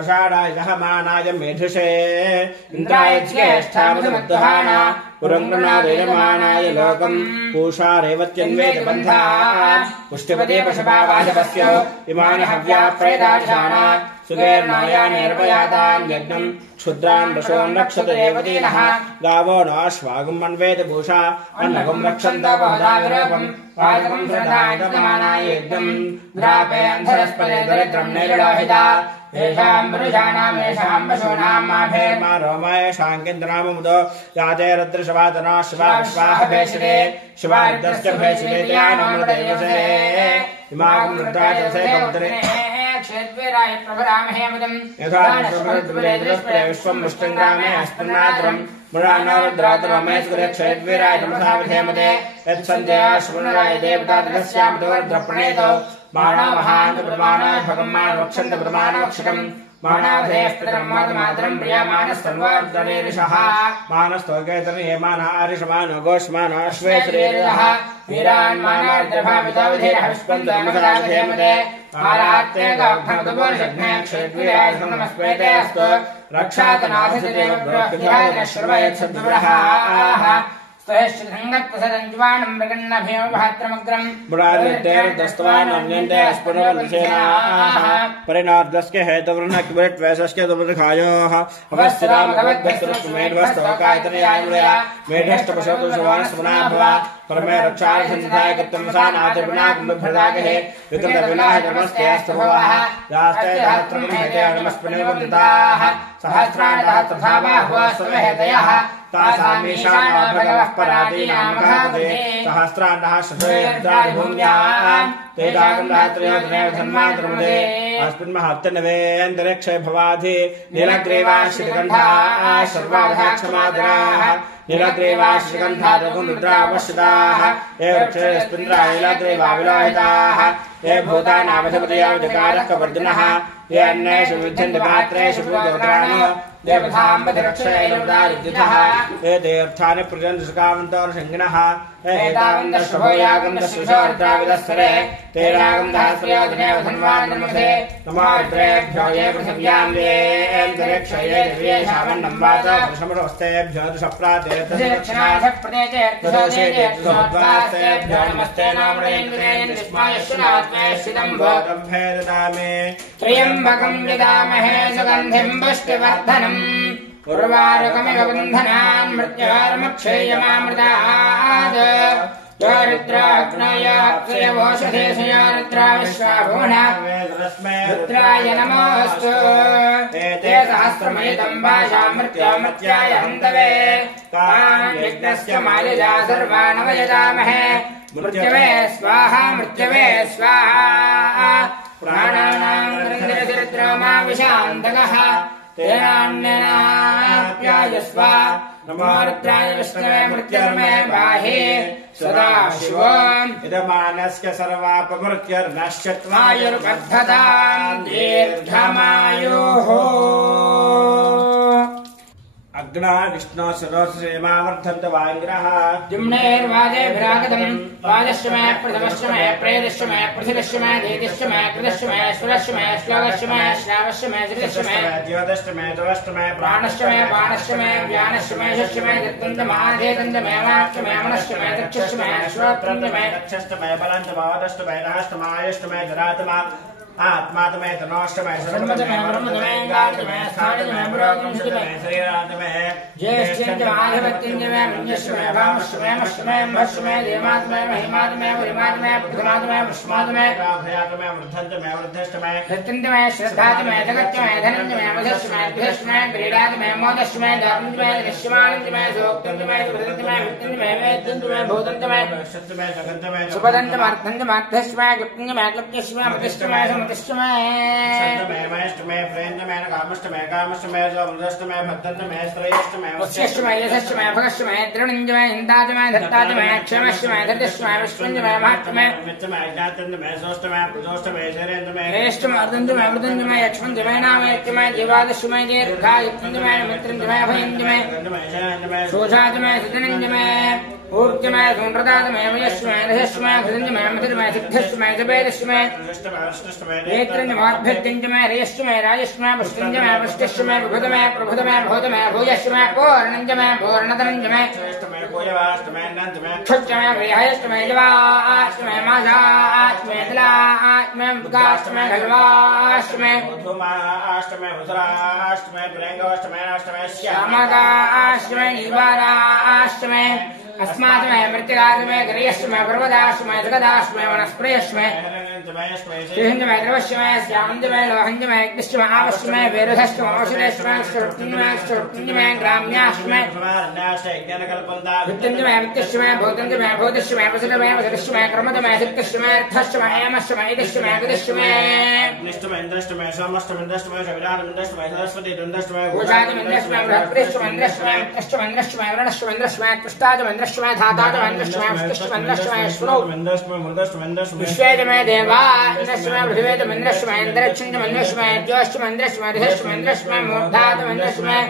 अषाढाय दहमानाय मेधुषे इन्द्राय ज्येष्ठामधुमद्दहाना पुरङ्गनादेयमानाय लोकम् पूषा रेवत्यन्वेति बन्धात् पुष्टिपदे पशुभावाजपस्यो इमानि हव्या प्रेताशाना सुगेर्नायानेर्पयाताम् यज्ञम् क्षुद्रान् पशून् रक्षत देवतीनः गावो नाश्वागुम् मन्वेति भूषा अन्नगुम् रक्षन्तोपहदाविरूपम् पादकम् श्रद्धायतमानाय यज्ञम् द्रापे अन्धरस्पदे दरिद्रम् नैरलोहिता येषाम् पुरुषाणाम् येषाम् पशूनाम् माभेर्मा रोमयेषाम् किन्तनामुदो याते रुद्रशवातना शिवा विश्वाः भेषिरे शिवा रुद्रस्य भेषिरे त्यानोमदेवसे इमागम् रुद्राजसे कमुद्रे क्षेद्वीराय प्रभरामहे मुदम् यथा विश्वम् मुष्टिङ्ग्रामे अस्मन्नाद्रम् मुरानोरुद्रातरमेश्वरे क्षेद्वीराय नमसा विधेमते यत्सन्ध्याश्वराय देवतादिकस्यामतो रुद्रप्रणेतो माणो महान् प्रमाणाय भगम्मान् वक्षन्त प्रमाणवक्षकम् मानावधेयस्पितरम् प्रियमानस्तन्वार्दनेरिषः मानस्तोकेतर्यमानारिषमानो गोष्मानो अश्वेश्रेरिषः वीरान् मानार्द्रभावितावधेयः विष्पन्दमदावधेमते आरात्तेकौघ्नमुदपोर्षघ्ने क्षेत्विराय नमस्मेते अस्तु रक्षातनाथसिदेव श्रवयत्सद्विवरहाः स्तुष्टसङ्गत्वसदञ्जवानम् मृगन्नभीमभात्रमग्रम् बुडादित्यैर्दस्तवानन्यन्ते अस्पुरवल्लिसेनाः परिणार्दस्के हेतुवृन्नकिबृट्वैशस्के दुर्खायोः अवस्थिरामघवद्भस्त्रमेढ्वस्तवकायतनयायुलया मेढष्टपशोदुषवानस्मनाभवा परमे रक्षार्थसंधाय कृतं सा नातिर्विनाकम्भ्रदागहे विकृतविनाः नमस्ते अस्तुभवः यास्ते सहस्रम् हेते नमस्पने वन्दिताः सहस्राणि सहस्रथा बाहुः स्वहेतयः तासामीशानो भगवः परादीनामघापते सहस्रान्नः शतयद्राभूम्याम् तेजागन्धात्रयोधनेव धन्वान्तरमुदे अस्मिन्महत्तनवेऽन्तरिक्षे भवाधि नीलग्रीवाश्रिगन्धाः सर्वाधाक्षमादराः नीलग्रीवाश्रिगन्धारघुरुद्रावश्यताः ये वृक्षेऽस्मिन्द्राः नीलग्रीवाविलोहिताः ये भूतानामधिपतयाविधिकारः कवर्दिनः ये अन्येषु विद्यन्ते पात्रेषु भूतोद्राणो देवधाम्बधिरक्षयैर्वदारिद्युतः ये तीर्थानि प्रजन्तसुकामन्तोर्षङ्गिणः एतावन्तशुभोयागन्धशुशोर्द्राविदस्सरे ते रागन्धहस्रयोधनेव धन्वानन्दमुखे नमोरुद्रेभ्यो ये पृथिव्यां ये अन्तरिक्षे ये दिव्ये शामन्नं वाच पुरुषमृतस्तेभ्यो दुषप्रातेभ्यो नमस्ते नामृतेन्द्रेन्द्रिष्मायश्वनात्मैश्चिदम्भोगम्भे ददामि त्र्यम्बकम् यदामहे सुगन्धिम् पुष्टिवर्धनम् उर्वारुकमिव बन्धनान् मृत्युवारमक्षेयमामृतात् यो रुद्राग्नयाप्तयवोषधेशया रुद्रा विश्वाभुवना रुद्राय नमोऽस्तु ते सहस्रमेतम् वाशाम् मृत्याय हन्तवे तान् यज्ञस्य मालिजा सर्वानवयजामहे मृत्यवे स्वाहा प्राणानाम् रुद्रमा विशान्तकः तेनान्यनाप्यायस्व नमो रुद्राय विष्णवे मृत्युर्मे बाहे सदा शिवम् इदमानस्य सर्वापमृत्युर्नश्यत्वायुर्बद्धताम् दीर्घमायुः अग्ना विष्णो सरोसेमावर्धन्त वाङ्ग्रः जुम्नेर्वाजेभिरागतम् वाजश्वमे प्रथमश्वमे प्रेदश्वमे पृथिदश्वमे धीतिश्वमे कृतश्वमे सुरश्वमे श्लोकश्वमे श्रावश्वमे धृतश्वमे ज्योतिष्टमे तवष्टमे प्राणश्वमे बाणश्वमे व्यानश्वमे षष्वमे दत्तन्दमाधेतन्दमे वाक्यमे मनश्वमे दक्षश्वमे श्रोत्रन्दमे दक्षष्टमे बलन्तमादष्टमे रहष्टमायष्टमे जरातमा आत्मातमे तनोष्टमे सर्वतमे ब्रह्मतमे गातमे स्थानतमे पुरोगमस्तमे श्रीरातमे ज्येष्ठ्यञ्जमाधिपत्यञ्जमे मञ्जश्वमे भामश्वमे मश्वमे मश्वमे देवात्मे महिमात्मे परिमात्मे प्रथमात्मे पुष्मात्मे भयात्मे वृद्धन्तमे वृद्धष्टमे सत्यन्तमे श्रद्धात्मे जगत्यमे धनञ्जमे वधश्वमे द्विषश्वमे क्रीडात्मे मोदश्वमे दातुञ्जमे निश्चमानञ्जमे सोक्तञ्जमे सुभदन्तमे वित्तञ्जमे वेदन्तमे भूतन्तमे शत्रमे जगन्तमे सुपदन्तमर्थञ्जमर्थश्वमे क्लुप्तञ्जमे क्लुप्त्यश्वमे मतिष्ठमे सुमतिष्ठमे शत्रमे महेष्टमे प्रेन्दमे कामष्टमे कामष्टमे सोमृतष्टमे भद्दन्तमे श्रेयष्टमे वस्यश्वमे यशश्वमे भगश्वमे द्रवणञ्जमे हिन्दाजमे धत्ताजमे क्षमश्वमे धृतश्वमे विश्वञ्जमे महात्मे मित्रमे ज्ञातन्तमे सोष्टमे प्रजोष्टमे शरेन्द्रमे हेष्टमे अर्धञ्जमे मृदञ्जमे यक्ष्मञ्जमे नामयक्यमे जीवादश्वमे दीर्घायुक्तञ्जमे मित्रञ्जमे भयञ्जमे शोषाजमे सुजनञ्जमे ऊर्जमे सुमृताजमे वयश्वमे रजश्वमे भृदञ्जमे मधुरमे सिद्धश्वमे जपेदश्वमे नेत्रञ्जमाभ्यर्थ्यञ्जमे रेयश्वमे राजश्वमे पुष्टञ्जमे पुष्टिश्वमे विभुतमे प्रभुतमे भूतमे भूयश्वमे पूर्णञ्जमे पूर्णतनञ्जमे क्षुच्चमे विहयश्वमे जवाश्वमे मासाश्वमे तिलाश्वमे मृगाश्वमे खल्वाश्वमे धूमाश्वमे भुसराश्वमे प्रेङ्गाश्वमे अष्टमे श्यामकाश्वमे नीवाराश्वमे अस्मात्मे मृत्तिकाश्वमे गरीयश्वमे पर्वताश्वमे जगदाश्वमे वनस्पतिश्वमे श्रीहंजमय द्रवश्यमय श्यामंजमय लोहंजमय कृष्णमय आवश्यमय वेरुधश्यमय औषधेश्वमय श्रुतिंजमय ग्राम्याश्यमय वित्तंजमय वित्तश्यमय भूतंजमय भूतश्यमय वसुधमय वसुधश्यमय कर्मदमय सिद्धश्यमय अर्थश्यमय एमश्यमय इदश्यमय गदश्यमय निष्ठमय इंद्रश्यमय सोमश्यमय इंद्रश्यमय शविराम इंद्रश्यमय सरस्वती इंद्रश्यमय भूषादम इंद्रश्यमय बृहस्पतिश्यमय इंद्रश्यमय कृष्णमय इंद्रश्यमय वरुणश्यमय इंद्रश्यमय कृष्णादम इंद्रश्यमय धातादम इंद्रश्यमय पुष्टिश्यमय इंद्रश्यमय श्रो विश्वेदमय देवा इंद्रश्यमय पृथिवेदम इंद्रश्यमय इंद्रच्छिंदम इंद्रश्यमय ज्योतिषमय इंद्रश्यमय ऋषश्यमय इंद्रश्यमय मूर्धादम इंद्रश्यमय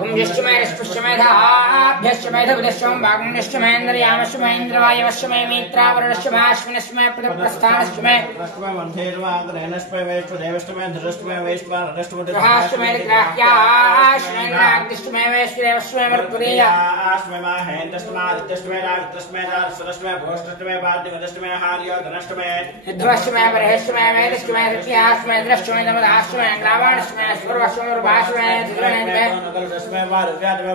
ओम यश्यमय रश्यमय धाभ्यश्यमय धवदश्यमय वाग्निश्यमय इंद्रयामश्यमय इंद्रवायवश्यमय मित्रावरणश्यमय अश्विनश्यमय प्रस्थानश्यमय ग्रहणश्यमय वैष्णुदेवश्यमय धृष्टमय वैष्णवश्यमय ग्रहाश्यमय ग्राह्याश्यमय इंद्राग्निश्यमय वैष्णवश्यमय मर्कुरीयाश्यमय महेन्द्रश्यमय आदित्यश्यमय राजत्रश्यमय सरस्वय भोष्टश्यमय पार्थिवदश्यमय हार्योधनश्यमय ध्रुवश्यमय बरहेश्यमय वैदश्यमय ऋषियाश्यमय द्रश्यमय दमदाश्यमय ग्रावाणश्यमय स्वर्वश्यमय उर्वाश्यमय धृवनश्यमय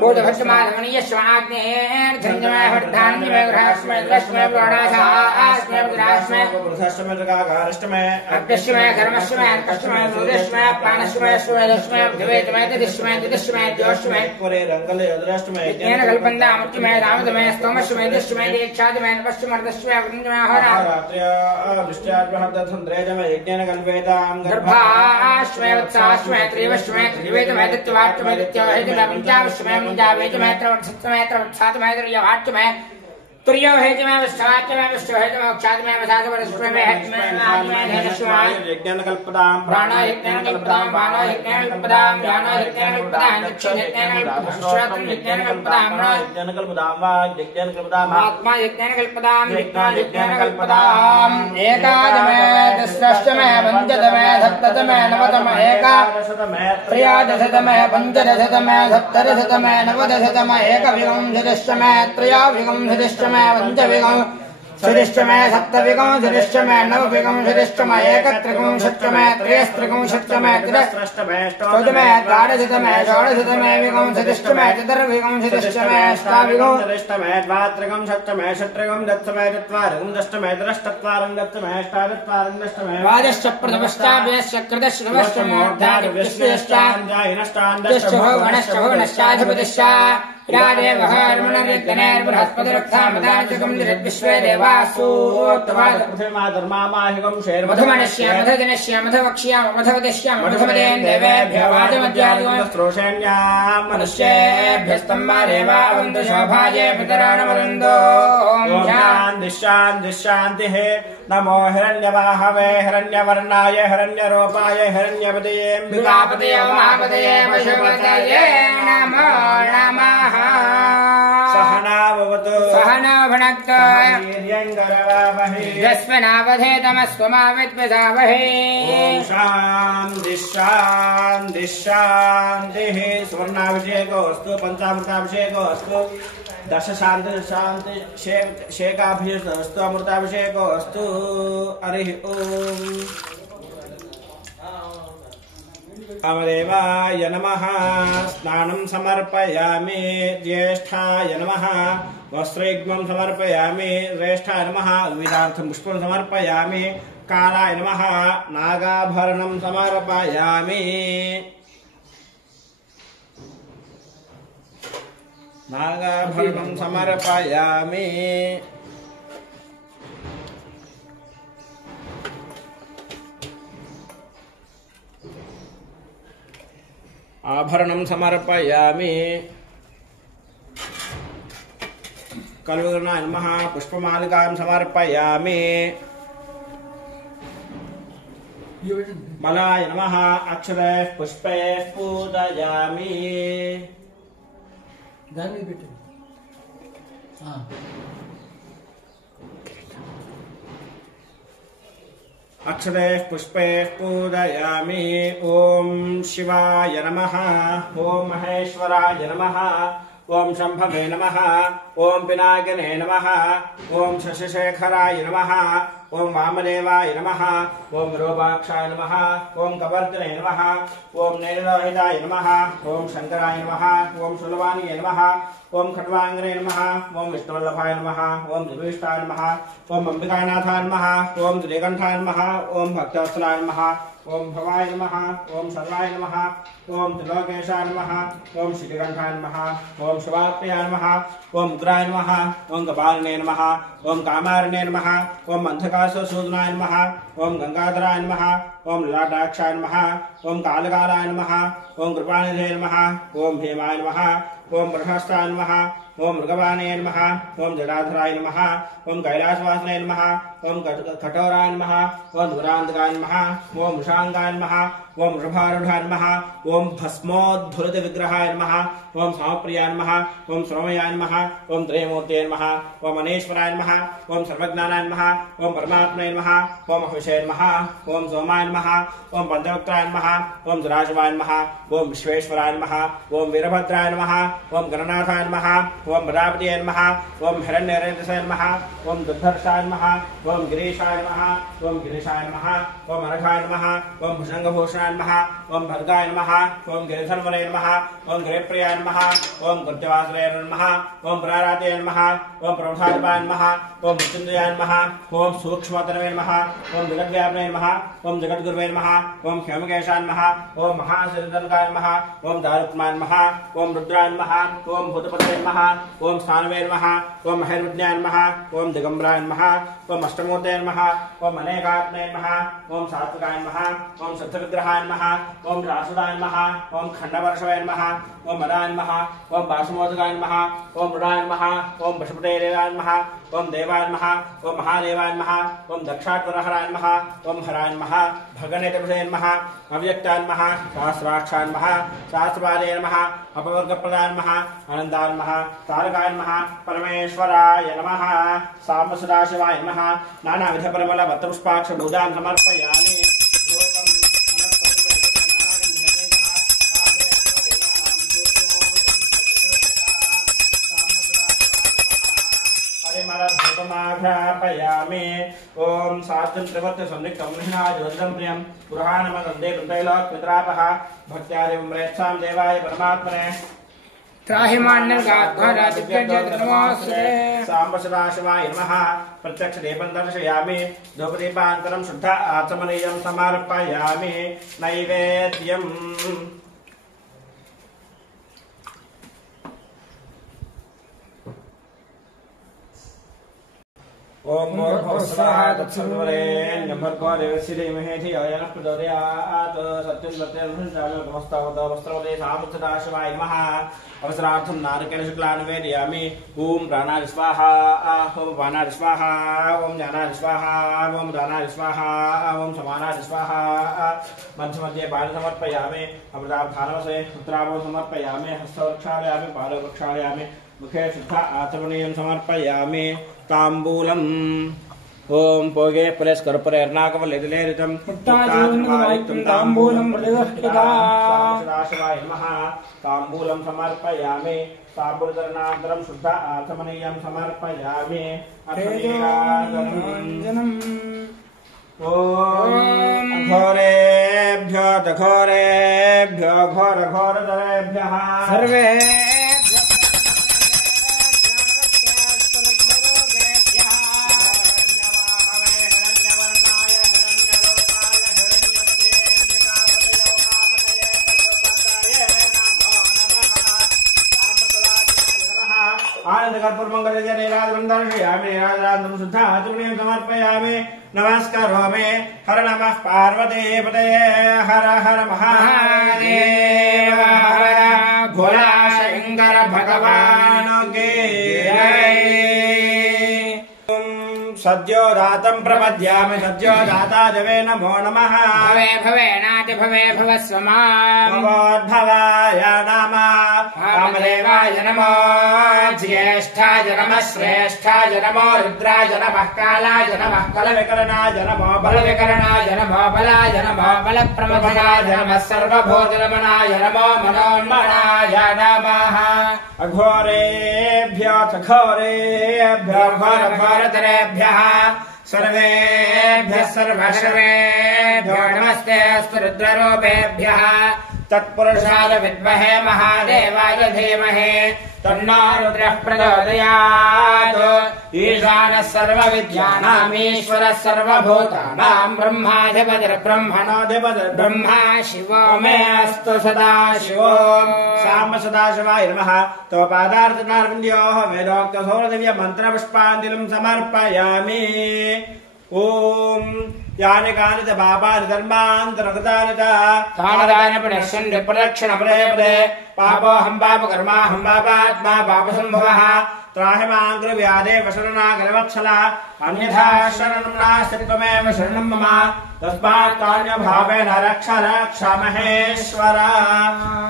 बोधभट्टमाधवनीयश्यमय आग्नेयर्धन्यमय हर्धान्यमय ग्रहाश्यमय द्रश्यमय प्रणाशाश्यमय ग्रहाश्यमय पुरुषश्यमय गागारश्यमय अभ्यश्यमय धर्मश्यमय अर्कश्यमय सूर्यश्यमय प्राणश्यमय सूर्यश्यमय पृथिवेदमय दिदिश्यमय दिदिश्यमय ज्योतिषमय पुरे रंगले अद्रश्यमय ज्ञान कल्पन्दा अमृतमय दामदमय स्तोमश्यमय दिश्यमय दीक्षादमय नवश्यमर्दश्यमय वृंजमय रात्र्य दृष्ट्याद्वहदधन्द्रेजमय ज्ञान कल्पेतां गर्भाश्यमय वत्साश्यमय त्रिवश्यमय त्रिवेदमय दित्यवाच्यमय दित्यवहेजमय पंचावश्यमय मुंजावेजमय त्रवत्सत्समय त्रवत्सातमय त्रियवाच्यमय तुर्यो हेजमय विश्वाच्यमय विश्वहेजमय मोक्षादमय वसादवरश्यमय हेजमय आदिमय धेनुष्यमय ज्ञान कल्पतां प्राणो यज्ञान कल्पतां बाणो यज्ञान कल्पतां ज्ञानो यज्ञान कल्पतां दक्षिण यज्ञान कल्पतां श्रोत्रं यज्ञान कल्पतां ज्ञान कल्पतां वा ज्ञान कल्पतां आत्मा यज्ञान कल्पतां विज्ञान यज्ञान कल्पतां एकादमय दशरष्टमय पञ्चदमय सप्तदमय नवदमय एकादशतमय त्रयोदशतमय पञ्चदशतमय सप्तदशतमय नवदशतमय एकविंशतिश्चमय त्रयोविंशतिश्चमय पञ्चविंशतिश्चमय षष्ठमय सप्तविंशतिश्चमय षष्ठमय नवविंशतिश्चमय एकत्रिंशत्तमय त्रयस्त्रिंशत्तमय चतुर्दशतमय द्वादशतमय षोडशतमय विंशतिश्चमय चतुर्विंशतिश्चमय अष्टाविंशतिश्चमय द्वात्रिंशत्तमय षट्त्रिंशत्तमय चत्वारिंशत्तमय त्रिंशत्चत्वारिंशत्तमय अष्टाचत्वारिंशत्तमय द्वादश प्रथमश्चाभ्यश्च कृतश्च भुवनश्चाधिपतिश्च मधुमनश्य मधुजनश्य मधुवक्ष्य मधुवदिश्य मधुमदेन देवेभ्यो वाजमद्यादिवस्त्रोषेण्यां मनुष्येभ्यस्तम्बा देवावन्तु शोभाजे पितराणवरुन्दो शान्ति शान्तिः नमो हिरण्यवाहवे हिरण्यवर्णाय हिरण्यरूपाय हिरण्यपतये विकापतये महापतये पशुपतये नमो नमः सहनावतु सहनो भुनक्तु वीर्यङ्करवावहै यस्मिनावधेतमस्त्वमा विद्विषावहै ॐ शान्तिः शान्तिः सुवर्णाभिषेकोऽस्तु पञ्चामृताभिषेकोऽस्तु दश शान्ति शेकाभिषेकोऽस्तु अमृताभिषेकोऽस्तु हरिः ओम् अमदेवाय नमः स्नानं समर्पयामि ज्येष्ठाय नमः वस्त्रयुग्मं समर्पयामि श्रेष्ठाय नमः विविधार्थं पुष्पं समर्पयामि कालाय नमः नागाभरणं समर्पयामि नागाभरणं समर्पयामि आभरणं समर्पयामि कल्वनाय नमः पुष्पमालिकां समर्पयामि बलाय नमः अक्षरैः पुष्पैः पूजयामि अक्षरैः पुष्पैः पूजयामि ॐ शिवाय नमः ॐ महेश्वराय नमः ॐ शम्भवे नमः ॐ पिनाकिने नमः ॐ शशिशेखराय नमः ॐ वामदेवाय नमः ॐ विरूपाक्षाय नमः ॐ कपर्दिने नमः ॐ नीललोहिताय नमः ॐ शङ्कराय नमः ॐ शूलवाणीय नमः ओम खट्वांगने नमः ओम विष्णुवल्लभाय नमः ओम दिवेष्टाय नमः ओम अंबिकानाथाय नमः ओम त्रिकंठाय नमः ओम भक्तवत्सलाय नमः ओम भवाय नमः ओम सर्वाय नमः ओम त्रिलोकेशाय नमः ओम श्रीकंठाय नमः ओम शिवाप्रियाय नमः ओम उग्राय नमः ओम कपालिने नमः ओम कामारिणे नमः ओम अंधकासुरसूदनाय नमः ओम गंगाधराय नमः ओम ललाटाक्षाय नमः ओम कालकालाय नमः ओम कृपानिधे नमः ओम भीमाय नमः ओम प्रहस्ताय नमः ओम मृगवाणे नमः ओम जटाधराय नमः ओम कैलासवासने नमः ओम कठोराय नमः ओम दुरांतकाय नमः ओम वृषांगाय नमः ओम वृषभारूढाय नमः ओम भस्मोद्धुलित विग्रहाय नमः ओम समप्रियाय नमः ओम सोमयाय नमः ओम त्रयमूर्तये नमः ओम अनेश्वराय नमः ओम सर्वज्ञानाय नमः ओम परमात्मने नमः ओम अहिषे नमः ओम सोमाय नमः ओम पंचवक्त्राय नमः ओम सुराशिवाय नमः ओम विश्वेश्वराय नमः ओम वीरभद्राय नमः ओम गणनाथाय नमः ओम प्रजापतये नमः ओम हिरण्यरेतसे नमः ओम दुर्धर्षाय नमः ओम गिरीशाय नमः ओम गिरीशाय नमः ओम अनघाय नमः ओम भुजंगभूषणाय नमः ओम भर्गाय नमः ओम गिरिधर्मणे नमः ओम गिरिप्रियाय नमः ओम कृत्यवासरे नमः ओम प्राराते नमः ओम प्रवधात्माय नमः ओम मृत्युंजयाय नमः ओम सूक्ष्मतरवे नमः ओम जगद्व्यापने नमः ओम जगद्गुरुवे नमः ओम हेमकेशाय नमः ओम महासिद्धनकाय नमः ओम दारुत्माय नमः ओम रुद्राय नमः ओम भूतपतये नमः ओम स्थानवे नमः ओम महेर्विज्ञाय नमः ओम दिगंबराय नमः ओम अष्टमूर्तये नमः ओम अनेकात्मने नमः ओम सात्विकाय नमः ओम सत्यविग्रहाय नमः ओम रासुदाय नमः ओम खंडवर्षवे नमः ओम मदाय नमः ओम वासुमोदकाय नमः ओम मृडाय नमः ओम पशुपतेदेवाय नमः ओम देवाय नमः ओम महादेवाय नमः ओम दक्षात्वरहराय नमः ओम हराय नमः भगनेतपसे नमः अव्यक्ताय नमः सहस्राक्षाय नमः सहस्रपादे नमः अपवर्गप्रदाय नमः अनन्ताय नमः तारकाय नमः परमेश्वराय नमः साम्बसदाशिवाय नमः नानाविधपरिमलपत्रपुष्पाक्षभूतां समर्पयामि परिमलभूतमाघ्रापयामि ओम सात्वं त्रिवर्त संदिग्धं मृह्णाजवदं प्रियं पुराणमगन्धे कृतैलोक्मित्रापः भक्त्यादिवम्रेच्छां देवाय परमात्मने साम्बसदाशिवाय नमः प्रत्यक्ष दीपं दर्शयामि धूपदीपान्तरं शुद्ध आचमनीयं समर्पयामि नैवेद्यम् ओम मूर्भुवस्वाहा तत्सवितुर्वरेण्यं भर्गो देवस्य धीमहि धियो यो नः प्रचोदयात् सत्यं सत्यं वस्त्रवदे सामुत्सदाशिवाय नमः अवसरार्थं नारिकेलशुक्लान् निवेदयामि ओम प्राणाय स्वाहा ओम पानाय स्वाहा ओम ज्ञानाय स्वाहा ओम दानाय स्वाहा ओम समानाय स्वाहा मध्य मध्ये पान समर्पयामि अमृतार्थानवसे उत्तरावो समर्पयामि हस्तवृक्षालयामि पादो वृक्षालयामि मुखे शुद्ध आचमनीयं समर्पयामि ताम्बूलम् ओम पोगे पुलेस कर्पूरे अर्णाकवल्लितलेरितं मुक्ताजीवनवायुक्तं ताम्बूलं प्रतिष्ठिताशिवाय नमः ताम्बूलं समर्पयामि ताम्बूलधरणानन्तरं शुद्ध आचमनीयं समर्पयामि अथर्वणीराजनम् ओम अघोरेभ्यो दघोरेभ्यो घोरघोरतरेभ्यः सर्वे समर्पयामि नमस्करोमि हर नमः पार्वतीपतये हर हर महादेव हर भोला शंकर भगवान के सद्योदातं प्रपद्यामि सद्योदाताजवे नमो नमः भवे भवेनाति भवे भवस्व माम् नमोद्भवाय नमः वामदेवाय नमो ज्येष्ठाय नमः श्रेष्ठाय नमो रुद्राय नमः कालाय नमः कलविकरणाय नमो बलविकरणाय नमो बलाय नमो बलप्रमथनाय नमः सर्वभूतरमणाय नमो मनोन्मनाय नमः अघोरेभ्यो घोरेभ्यो घोरघोरतरेभ्यः सर्वेभ्यः सर्वशर्वेभ्यो नमस्ते अस्तु रुद्ररूपेभ्यः तत्पुरुषाय विद्महे महादेवाय धीमहि तन्नो रुद्रः प्रचोदयात् ईशानः सर्वविद्यानामीश्वरः सर्वभूतानां ब्रह्माधिपतिर्ब्रह्मणोऽधिपतिर्ब्रह्मा शिवो मे अस्तु सदा शिवो साम्ब सदाशिवाय नमः तव पादार्चनार्विन्द्योः वेदोक्तसौरदिव्यमन्त्रपुष्पाञ्जलिं समर्पयामि ओम यानि कानि च पापानि धर्मान्तरकृतानि च तानि पुनश्चन्ति प्रदक्षिण पदे पदे पापोऽहं पापकर्माहं पापात्मा पापसम्भवः त्राहि मां कृपयादेव शरणागतवत्सला अन्यथा शरणं नास्ति त्वमेव शरणं मम तस्मात् कारुण्यभावेन रक्ष रक्ष महेश्वर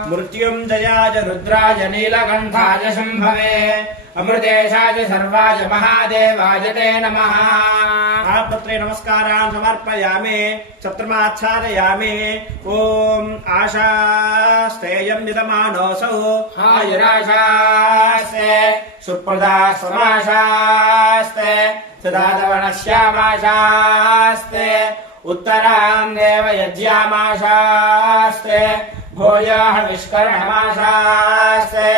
मृत्युञ्जयाय रुद्राय नीलकण्ठाय शम्भवे अमृतेशाय सर्वाय महादेवाय ते नमः आपत्रे नमस्कारान् समर्पयामि छत्रमाच्छादयामि ओम आशास्तेयं निदमानोऽसौ आयुराशास्ते सुप्रदा समाशास्ते सदादवनश्यामाशास्ते उत्तरां देवयज्ञामाशास्ते भूयाः विष्करणमाशास्ते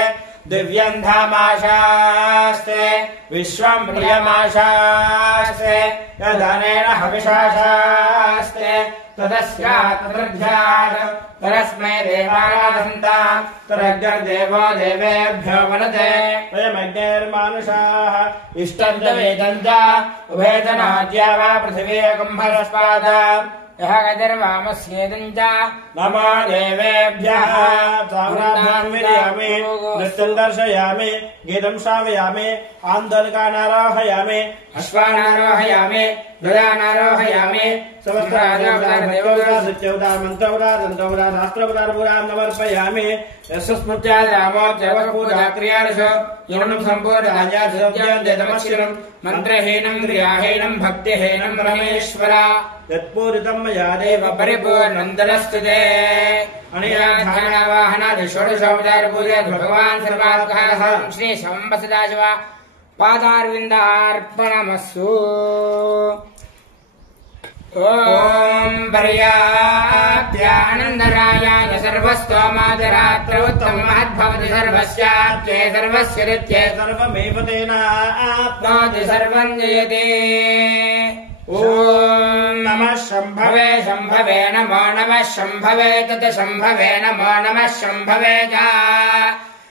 दिव्यन्धामाशास्ते विश्वं प्रियमाशास्ते यदनेन हविषाशास्ते तदस्यात् तदर्ध्यात् तरस्मै देवानादन्तां तरग्र्देवो देवेभ्यो वनते वयमग्निर्मानुषाः इष्टं च वेदं च उभयजनाद्या वा पृथिवी कुम्भरस्पाद यः गतिर्वामस्येदं च नमो देवेभ्यः नृत्यं दर्शयामि गीतं श्रावयामि आन्दोलिकानारोहयामि अश्वानारोहयामि गदानारोहयामि शास्त्रोपदारपुरां समर्पयामि यस्य स्मृत्या रामोऽपूजाक्रियादिषु यूनं सम्पूर्णायाम् मन्त्रहीनं क्रियाहीनं भक्तिहीनं रमेश्वर यत्पूरितं मया देव परिपूर्णं ते अनया ध्यानवाहनादि षोडशोपचारपूजा भगवान् सर्वात्मकः श्री शम्भ सदाशिव पादारविन्दार्पणमस्तु ओम पर्याप्त्यानन्दरायाय सर्वस्तोमादरात्रौ महद्भवति सर्वस्याप्ते सर्वस्य नित्ये सर्वमेव तेनाप्नोति सर्वं जयते ओम नमः शम्भवे शम्भवे नमो नमः शम्भवे तत् शम्भवे नमो नमः शम्भवे च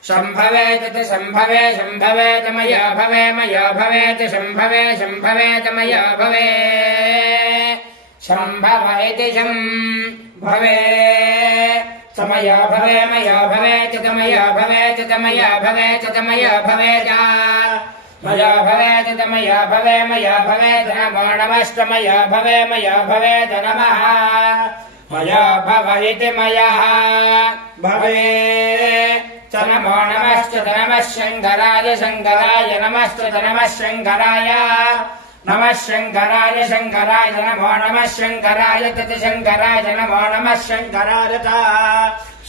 शम्भवे तत् शम्भवे शम्भवे च मया भवे मया भवे च शम्भवे शम्भवे च मया भवे शम्भव इति शम्भवे समया भवे मया भवे च तमया भवे च तमया भवे च तमया भवे च मया भवे च तमया भवे मया भवे च नमो नमस्तमया भवे मया भवे च नमः मया भव इति मया भवे च नमो नमश्च नमः शङ्कराय शङ्कराय नमश्च नमः शङ्कराय नमः शङ्कराय शङ्कराय नमो नमः शङ्कराय तत् शङ्कराय नमो नमः शङ्कराय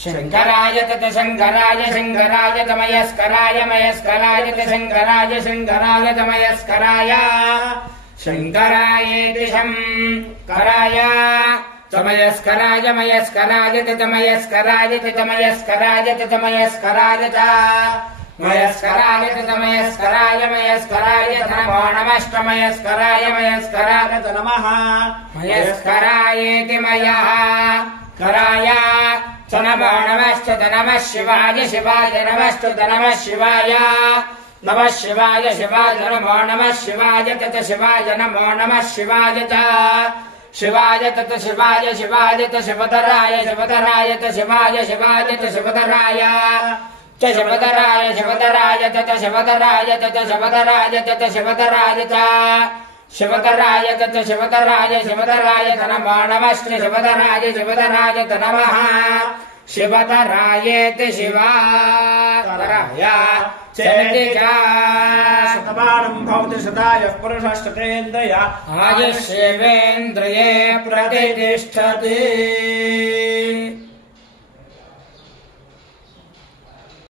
शङ्कराय तत् शङ्कराय शङ्कराय तमयस्कराय मयस्कराय तत् शङ्कराय शङ्कराय तमयस्कराय शङ्करायेति शङ्कराय तमयस्कराय मयस्कराय तमयस्कराय तमयस्कराय तमयस्कराय मयस्कराय तमयस्कराय मयस्कराय नमो नमस्तमयस्कराय मयस्कराय नमः मयस्करायेति मयः कराय च नमो नमश्च नमः शिवाय शिवाय नमश्च नमः शिवाय नमः शिवाय शिवाय नमो नमः शिवाय तत् शिवाय नमो नमः शिवाय च शिवाय तत् शिवाय शिवाय च शिवतराय शिवतराय च शिवाय शिवाय च शिवतराय च शिवतराय शिवतराय तत् शिवतराय तत् शिवतराय तत् शिवतराय च शिवतराय तत् शिवतराय शिवतराय नमो नमस्ते शिवतराय शिवतराय नमः शिवतरायेति शिवातराय चेति च शतमानं भवति शतायुः पुरुषश्चतेन्द्रिय आयुष्येवेन्द्रिये प्रतिष्ठति